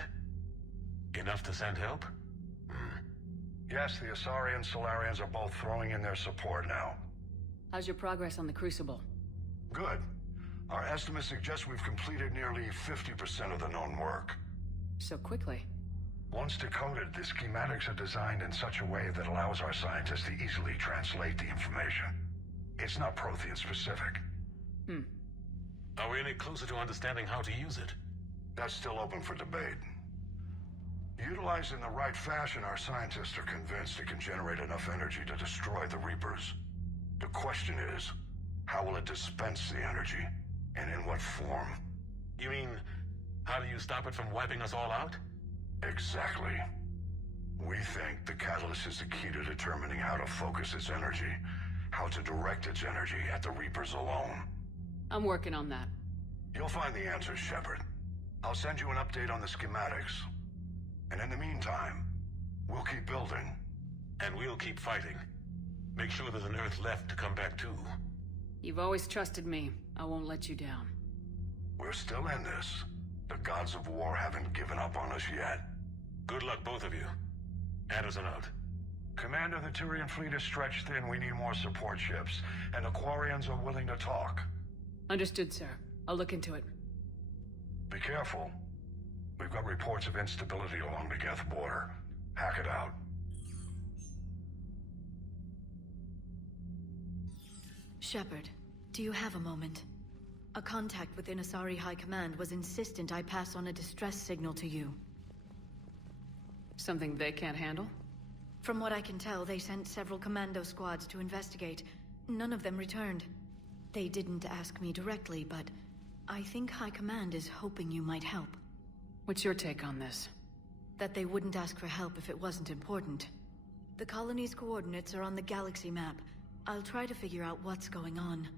Enough to send help? Yes, the Asari and Solarians are both throwing in their support now. How's your progress on the Crucible? Good. Our estimates suggest we've completed nearly 50% of the known work. So quickly? Once decoded, the schematics are designed in such a way that allows our scientists to easily translate the information. It's not Prothean specific. Are we any closer to understanding how to use it? That's still open for debate. Utilizing the right fashion, our scientists are convinced it can generate enough energy to destroy the Reapers. The question is, how will it dispense the energy, and in what form? You mean, how do you stop it from wiping us all out? Exactly. We think the catalyst is the key to determining how to focus its energy, how to direct its energy at the Reapers alone. I'm working on that. You'll find the answers, Shepard. I'll send you an update on the schematics. And in the meantime, we'll keep building. And we'll keep fighting. Make sure there's an Earth left to come back to. You've always trusted me. I won't let you down. We're still in this. The gods of war haven't given up on us yet. Good luck, both of you. Anderson out. Commander, the Turian fleet is stretched thin. We need more support ships. And the Quarians are willing to talk. Understood, sir. I'll look into it. Be careful. We've got reports of instability along the Geth border. Hack it out. Shepard, do you have a moment? A contact within Asari High Command was insistent I pass on a distress signal to you. Something they can't handle? From what I can tell, they sent several commando squads to investigate. None of them returned. They didn't ask me directly, but I think High Command is hoping you might help. What's your take on this? That they wouldn't ask for help if it wasn't important. The colony's coordinates are on the galaxy map. I'll try to figure out what's going on.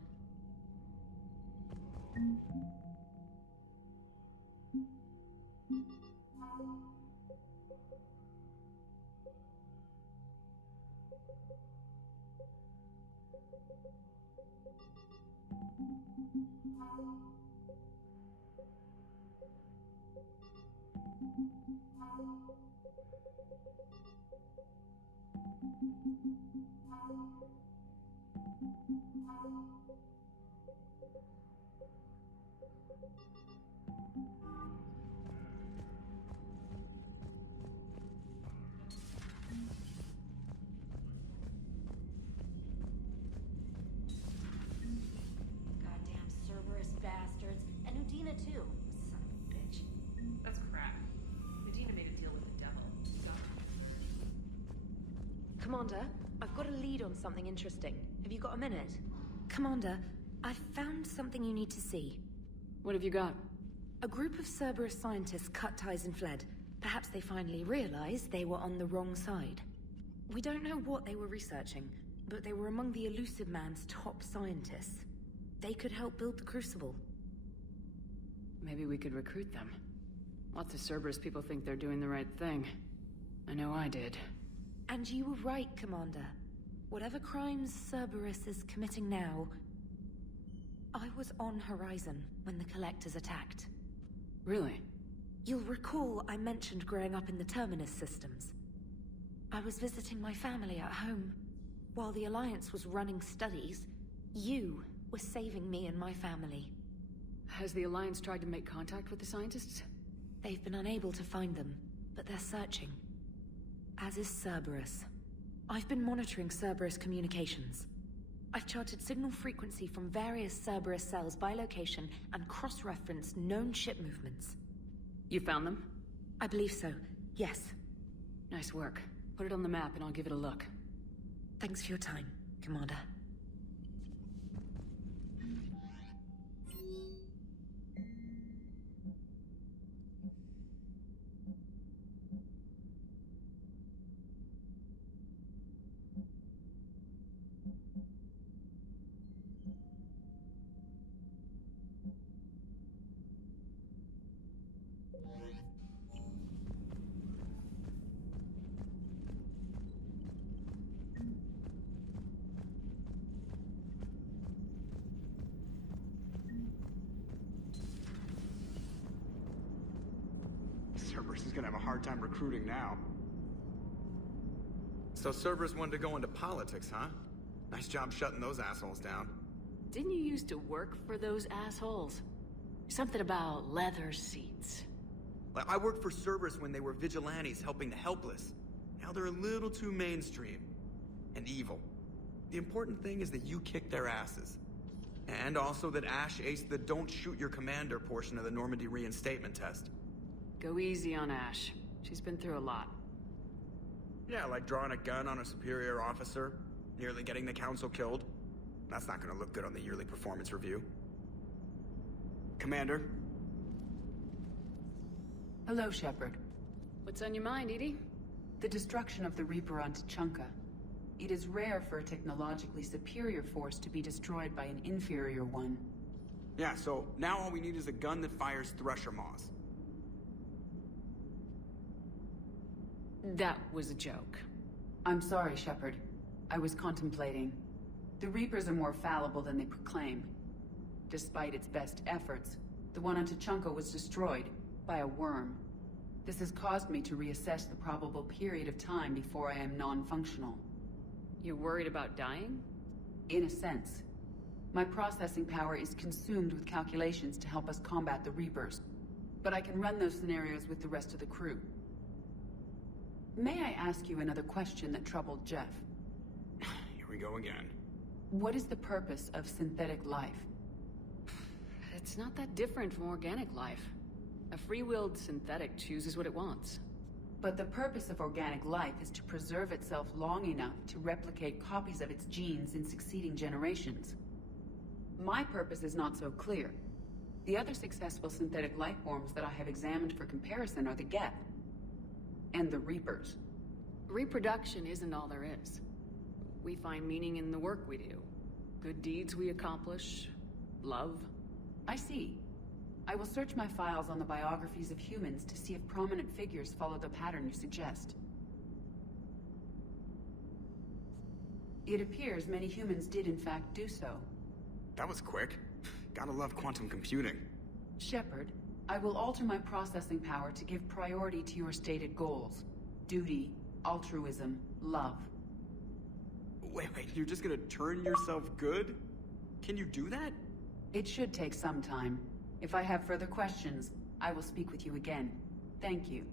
Too. Son of a bitch. That's crap. Medina made a deal with the devil. So... Commander, I've got a lead on something interesting. Have you got a minute? Commander, I've found something you need to see. What have you got? A group of Cerberus scientists cut ties and fled. Perhaps they finally realized they were on the wrong side. We don't know what they were researching, but they were among the Elusive Man's top scientists. They could help build the Crucible. Maybe we could recruit them. Lots of Cerberus people think they're doing the right thing. I know I did. And you were right, Commander. Whatever crimes Cerberus is committing now... I was on Horizon when the Collectors attacked. Really? You'll recall I mentioned growing up in the Terminus systems. I was visiting my family at home. While the Alliance was running studies, you were saving me and my family. Has the Alliance tried to make contact with the scientists? They've been unable to find them, but they're searching. As is Cerberus. I've been monitoring Cerberus communications. I've charted signal frequency from various Cerberus cells by location and cross-referenced known ship movements. You found them? I believe so, yes. Nice work. Put it on the map and I'll give it a look. Thanks for your time, Commander. Cerberus is gonna have a hard time recruiting now. So Cerberus wanted to go into politics, huh? Nice job shutting those assholes down. Didn't you used to work for those assholes? Something about leather seats. I worked for Cerberus when they were vigilantes helping the helpless. Now they're a little too mainstream. And evil. The important thing is that you kick their asses. And also that Ash aced the don't shoot your commander portion of the Normandy reinstatement test. Go easy on Ash. She's been through a lot. Yeah, like drawing a gun on a superior officer, nearly getting the council killed. That's not gonna look good on the yearly performance review. Commander? Hello, Shepard. What's on your mind, Edie? The destruction of the Reaper on Tuchanka. It is rare for a technologically superior force to be destroyed by an inferior one. Yeah, so now all we need is a gun that fires Thresher Maws. That was a joke. I'm sorry, Shepard. I was contemplating. The Reapers are more fallible than they proclaim. Despite its best efforts, the one on Tuchanka was destroyed by a worm. This has caused me to reassess the probable period of time before I am non-functional. You're worried about dying? In a sense. My processing power is consumed with calculations to help us combat the Reapers. But I can run those scenarios with the rest of the crew. May I ask you another question that troubled Jeff? Here we go again. What is the purpose of synthetic life? It's not that different from organic life. A free-willed synthetic chooses what it wants. But the purpose of organic life is to preserve itself long enough to replicate copies of its genes in succeeding generations. My purpose is not so clear. The other successful synthetic life forms that I have examined for comparison are the Geth and the Reapers. Reproduction isn't all there is. We find meaning in the work we do. Good deeds we accomplish. Love. I see. I will search my files on the biographies of humans to see if prominent figures follow the pattern you suggest. It appears many humans did in fact do so. That was quick. Gotta love quantum computing. Shepard, I will alter my processing power to give priority to your stated goals. Duty, altruism, love. Wait, you're just gonna turn yourself good? Can you do that? It should take some time. If I have further questions, I will speak with you again. Thank you.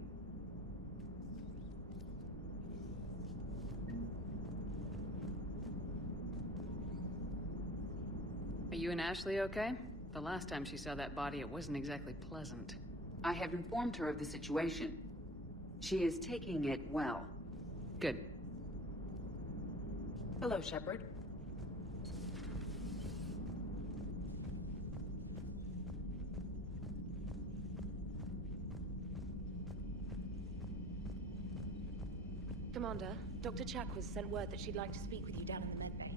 Are you and Ashley okay? The last time she saw that body, it wasn't exactly pleasant. I have informed her of the situation. She is taking it well. Good. Hello, Shepard. Commander, Dr. Chakwas sent word that she'd like to speak with you down in the medbay.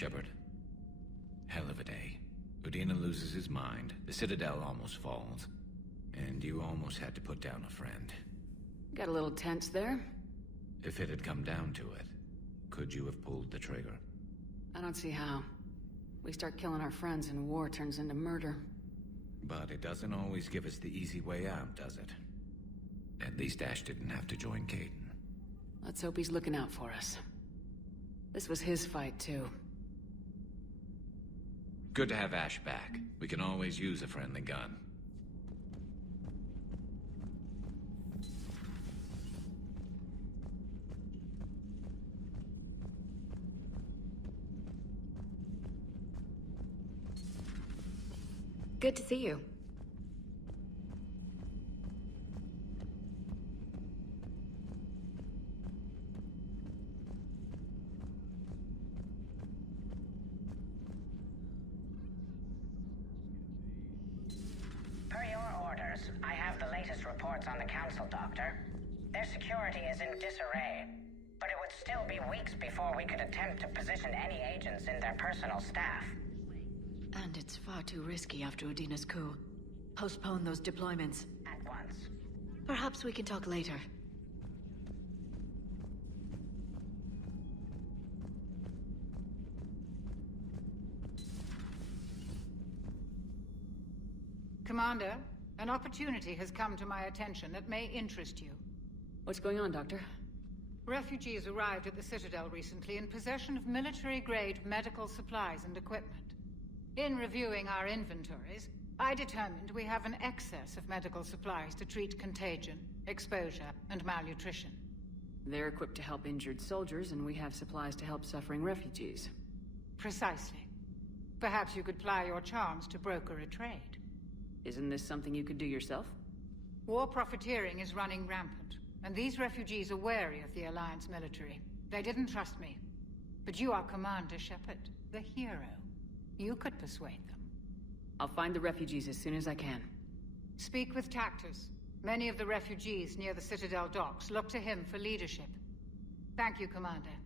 Shepard. Hell of a day. Udina loses his mind, the Citadel almost falls, and you almost had to put down a friend. Got a little tense there. If it had come down to it, could you have pulled the trigger? I don't see how. We start killing our friends and war turns into murder. But it doesn't always give us the easy way out, does it? At least Ash didn't have to join Caden. Let's hope he's looking out for us. This was his fight, too. Good to have Ash back. We can always use a friendly gun. Good to see you. Per your orders, I have the latest reports on the Council, Doctor. Their security is in disarray, but it would still be weeks before we could attempt to position any agents in their personal staff. And it's far too risky after Udina's coup. Postpone those deployments. At once. Perhaps we can talk later. Commander, an opportunity has come to my attention that may interest you. What's going on, Doctor? Refugees arrived at the Citadel recently in possession of military-grade medical supplies and equipment. In reviewing our inventories, I determined we have an excess of medical supplies to treat contagion, exposure, and malnutrition. They're equipped to help injured soldiers, and we have supplies to help suffering refugees. Precisely. Perhaps you could ply your charms to broker a trade. Isn't this something you could do yourself? War profiteering is running rampant, and these refugees are wary of the Alliance military. They didn't trust me. But you are Commander Shepard, the hero. You could persuade them. I'll find the refugees as soon as I can. Speak with Tactus. Many of the refugees near the Citadel docks look to him for leadership. Thank you, Commander.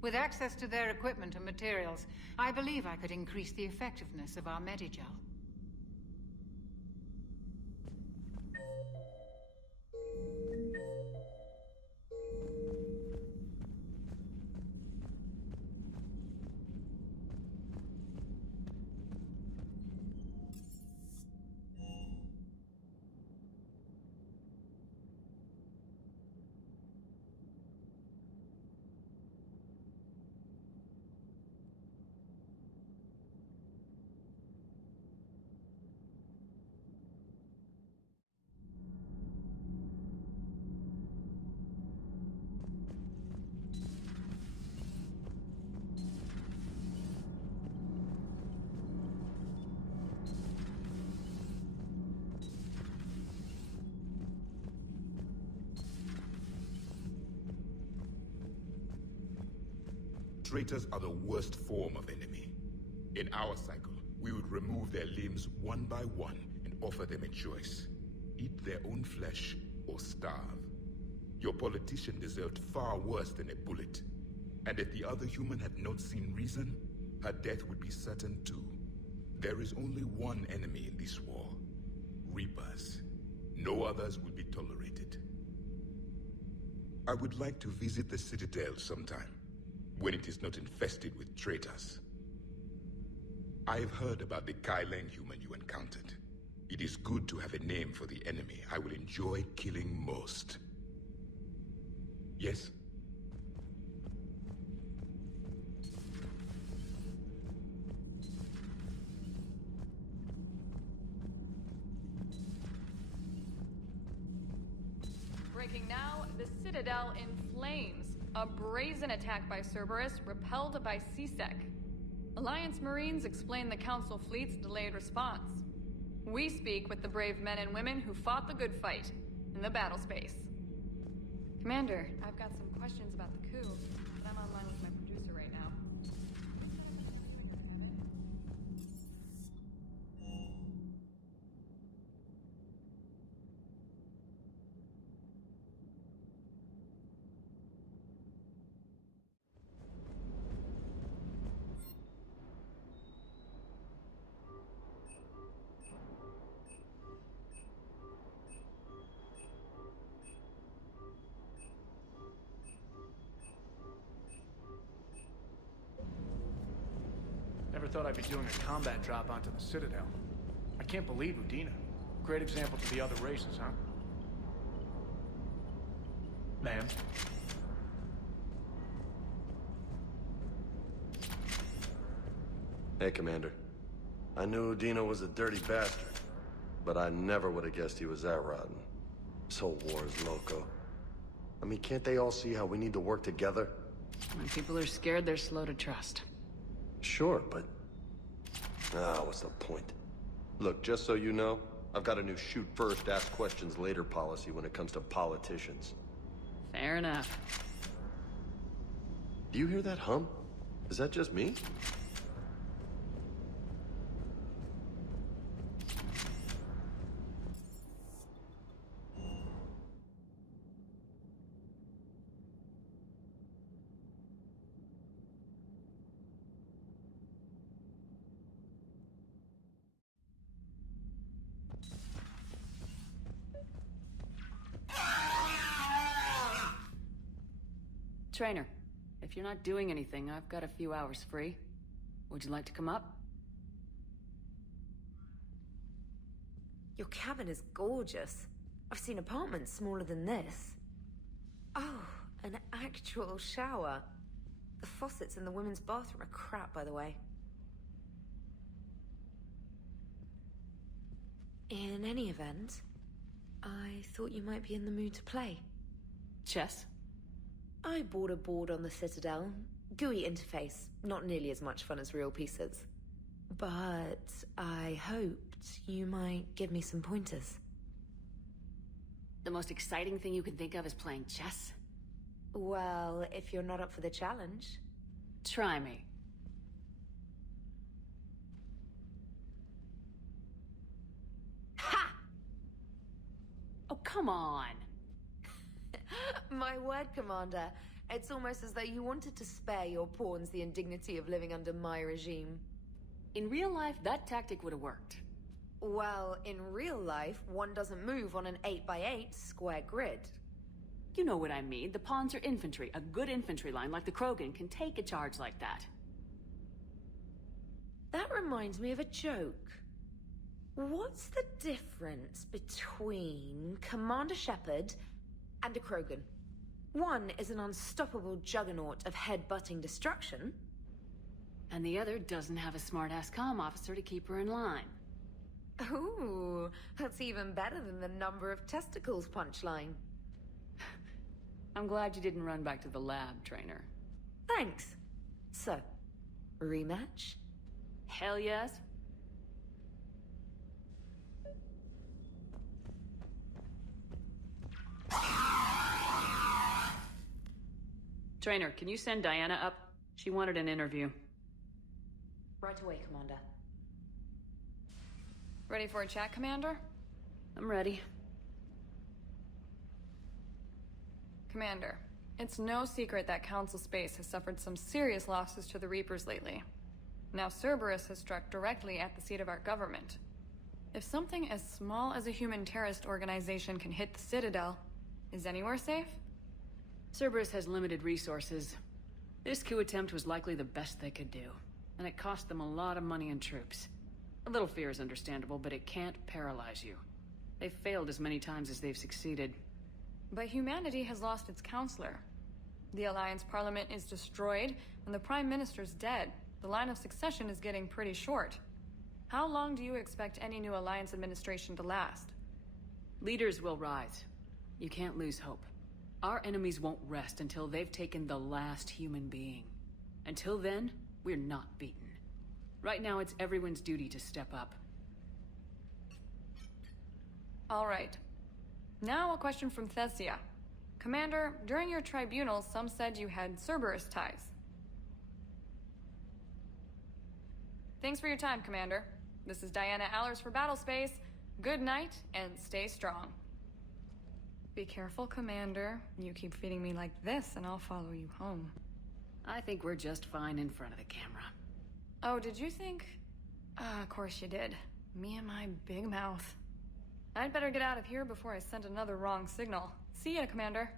With access to their equipment and materials, I believe I could increase the effectiveness of our Medigel. Traitors are the worst form of enemy. In our cycle, we would remove their limbs one by one and offer them a choice. Eat their own flesh or starve. Your politician deserved far worse than a bullet. And if the other human had not seen reason, her death would be certain too. There is only one enemy in this war. Reapers. No others will be tolerated. I would like to visit the Citadel sometime, when it is not infested with traitors. I have heard about the Kylene human you encountered. It is good to have a name for the enemy I will enjoy killing most. Yes? Breaking now, the Citadel in flames. A brazen attack by Cerberus, repelled by CSEC. Alliance Marines explain the Council fleet's delayed response. We speak with the brave men and women who fought the good fight in the battle space. Commander, I've got some questions about the coup, but I'm online with my producer right now. Never thought I'd be doing a combat drop onto the Citadel. I can't believe Udina. Great example to the other races, huh? Ma'am? Hey, Commander. I knew Udina was a dirty bastard, but I never would have guessed he was that rotten. This whole war is loco. I mean, can't they all see how we need to work together? When people are scared, they're slow to trust. Sure, but... what's the point? Look, just so you know, I've got a new shoot first, ask questions later policy when it comes to politicians. Fair enough. Do you hear that hum? Is that just me? Trainer, if you're not doing anything, I've got a few hours free. Would you like to come up? Your cabin is gorgeous. I've seen apartments smaller than this. Oh, an actual shower. The faucets in the women's bathroom are crap, by the way. In any event, I thought you might be in the mood to play. Chess? I bought a board on the Citadel. GUI interface, not nearly as much fun as real pieces. But I hoped you might give me some pointers. The most exciting thing you can think of is playing chess? Well, if you're not up for the challenge. Try me. Ha! Oh, come on. My word, Commander. It's almost as though you wanted to spare your pawns the indignity of living under my regime. In real life, that tactic would have worked. Well, in real life, one doesn't move on an 8x8 square grid. You know what I mean. The pawns are infantry. A good infantry line like the Krogan can take a charge like that. That reminds me of a joke. What's the difference between Commander Shepard and a Krogan? One is an unstoppable juggernaut of head-butting destruction. And the other doesn't have a smart-ass comm officer to keep her in line. Ooh, that's even better than the number of testicles punchline. I'm glad you didn't run back to the lab, trainer. Thanks. So, rematch? Hell yes. Trainer, can you send Diana up? She wanted an interview. Right away, Commander. Ready for a chat, Commander? I'm ready. Commander, it's no secret that Council Space has suffered some serious losses to the Reapers lately. Now Cerberus has struck directly at the seat of our government. If something as small as a human terrorist organization can hit the Citadel, is anywhere safe? Cerberus has limited resources. This coup attempt was likely the best they could do, and it cost them a lot of money and troops. A little fear is understandable, but it can't paralyze you. They've failed as many times as they've succeeded. But humanity has lost its counselor. The Alliance Parliament is destroyed, and the Prime Minister's dead. The line of succession is getting pretty short. How long do you expect any new Alliance administration to last? Leaders will rise. You can't lose hope. Our enemies won't rest until they've taken the last human being. Until then, we're not beaten. Right now, it's everyone's duty to step up. All right. Now a question from Thessia. Commander, during your tribunal, some said you had Cerberus ties. Thanks for your time, Commander. This is Diana Allers for Battlespace. Good night, and stay strong. Be careful, Commander. You keep feeding me like this, and I'll follow you home. I think we're just fine in front of the camera. Oh, did you think? Of course you did. Me and my big mouth. I'd better get out of here before I send another wrong signal. See ya, Commander.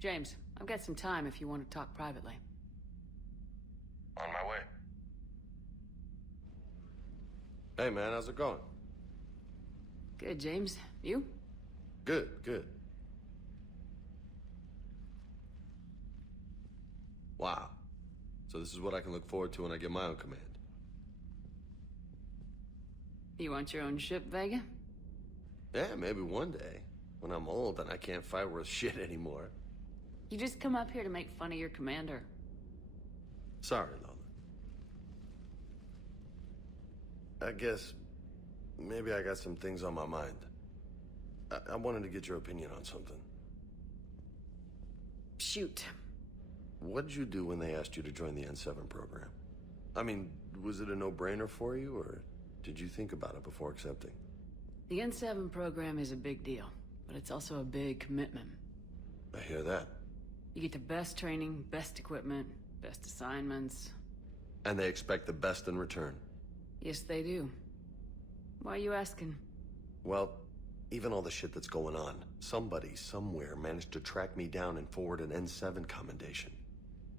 James, I've got some time if you want to talk privately. On my way. Hey man, how's it going? Good, James. You? Good, good. Wow. So this is what I can look forward to when I get my own command. You want your own ship, Vega? Yeah, maybe one day. When I'm old and I can't fight worth shit anymore. You just come up here to make fun of your commander. Sorry, Lola. I guess maybe I got some things on my mind. I wanted to get your opinion on something. Shoot. What'd you do when they asked you to join the N7 program? I mean, was it a no-brainer for you, or did you think about it before accepting? The N7 program is a big deal, but it's also a big commitment. I hear that. You get the best training, best equipment, best assignments. And they expect the best in return. Yes, they do. Why are you asking? Well, Even all the shit that's going on, somebody, somewhere, managed to track me down and forward an N7 commendation.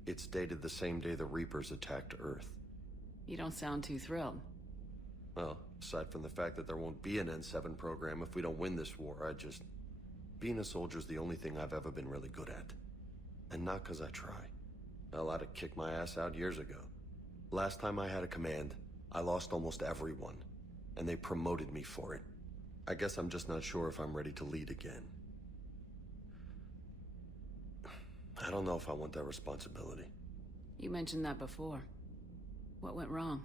It's dated the same day the Reapers attacked Earth. You don't sound too thrilled. Well, aside from the fact that there won't be an N7 program if we don't win this war, being a soldier's the only thing I've ever been really good at. And not 'cause I try. Hell, I'd have kicked my ass out years ago. Last time I had a command, I lost almost everyone, and they promoted me for it. I guess I'm just not sure if I'm ready to lead again. I don't know if I want that responsibility. You mentioned that before. What went wrong?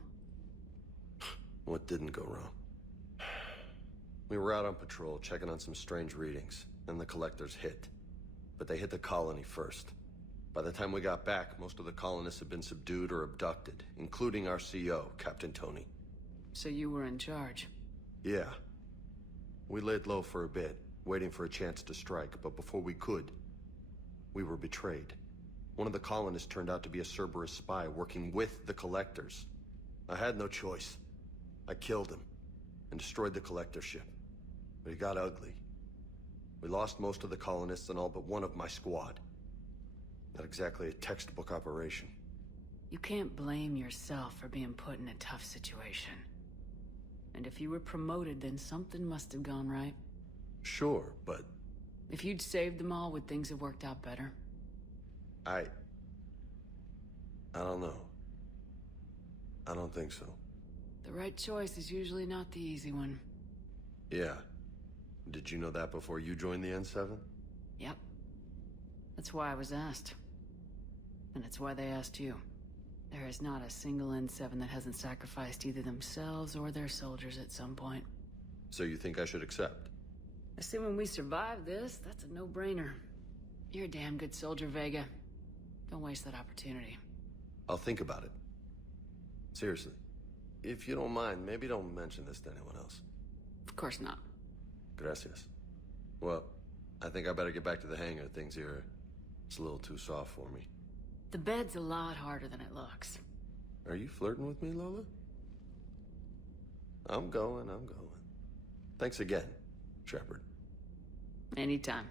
What didn't go wrong? We were out on patrol, checking on some strange readings, and the collectors hit. But they hit the colony first. By the time we got back, most of the colonists had been subdued or abducted, including our CO, Captain Tony. So you were in charge? Yeah. We laid low for a bit, waiting for a chance to strike, but before we could, we were betrayed. One of the colonists turned out to be a Cerberus spy working with the collectors. I had no choice. I killed him and destroyed the collector ship. But it got ugly. We lost most of the colonists and all but one of my squad. Not exactly a textbook operation. You can't blame yourself for being put in a tough situation. And if you were promoted, then something must have gone right. Sure, but... If you'd saved them all, would things have worked out better? I don't know. I don't think so. The right choice is usually not the easy one. Yeah. Did you know that before you joined the N7? Yep. That's why I was asked. And it's why they asked you. There is not a single N7 that hasn't sacrificed either themselves or their soldiers at some point. So you think I should accept? Assuming we survive this, that's a no-brainer. You're a damn good soldier, Vega. Don't waste that opportunity. I'll think about it. Seriously. If you don't mind, maybe don't mention this to anyone else. Of course not. Gracias. Well, I think I better get back to the hang of things here. It's a little too soft for me. The bed's a lot harder than it looks. Are you flirting with me, Lola? I'm going. Thanks again, Shepard. Anytime.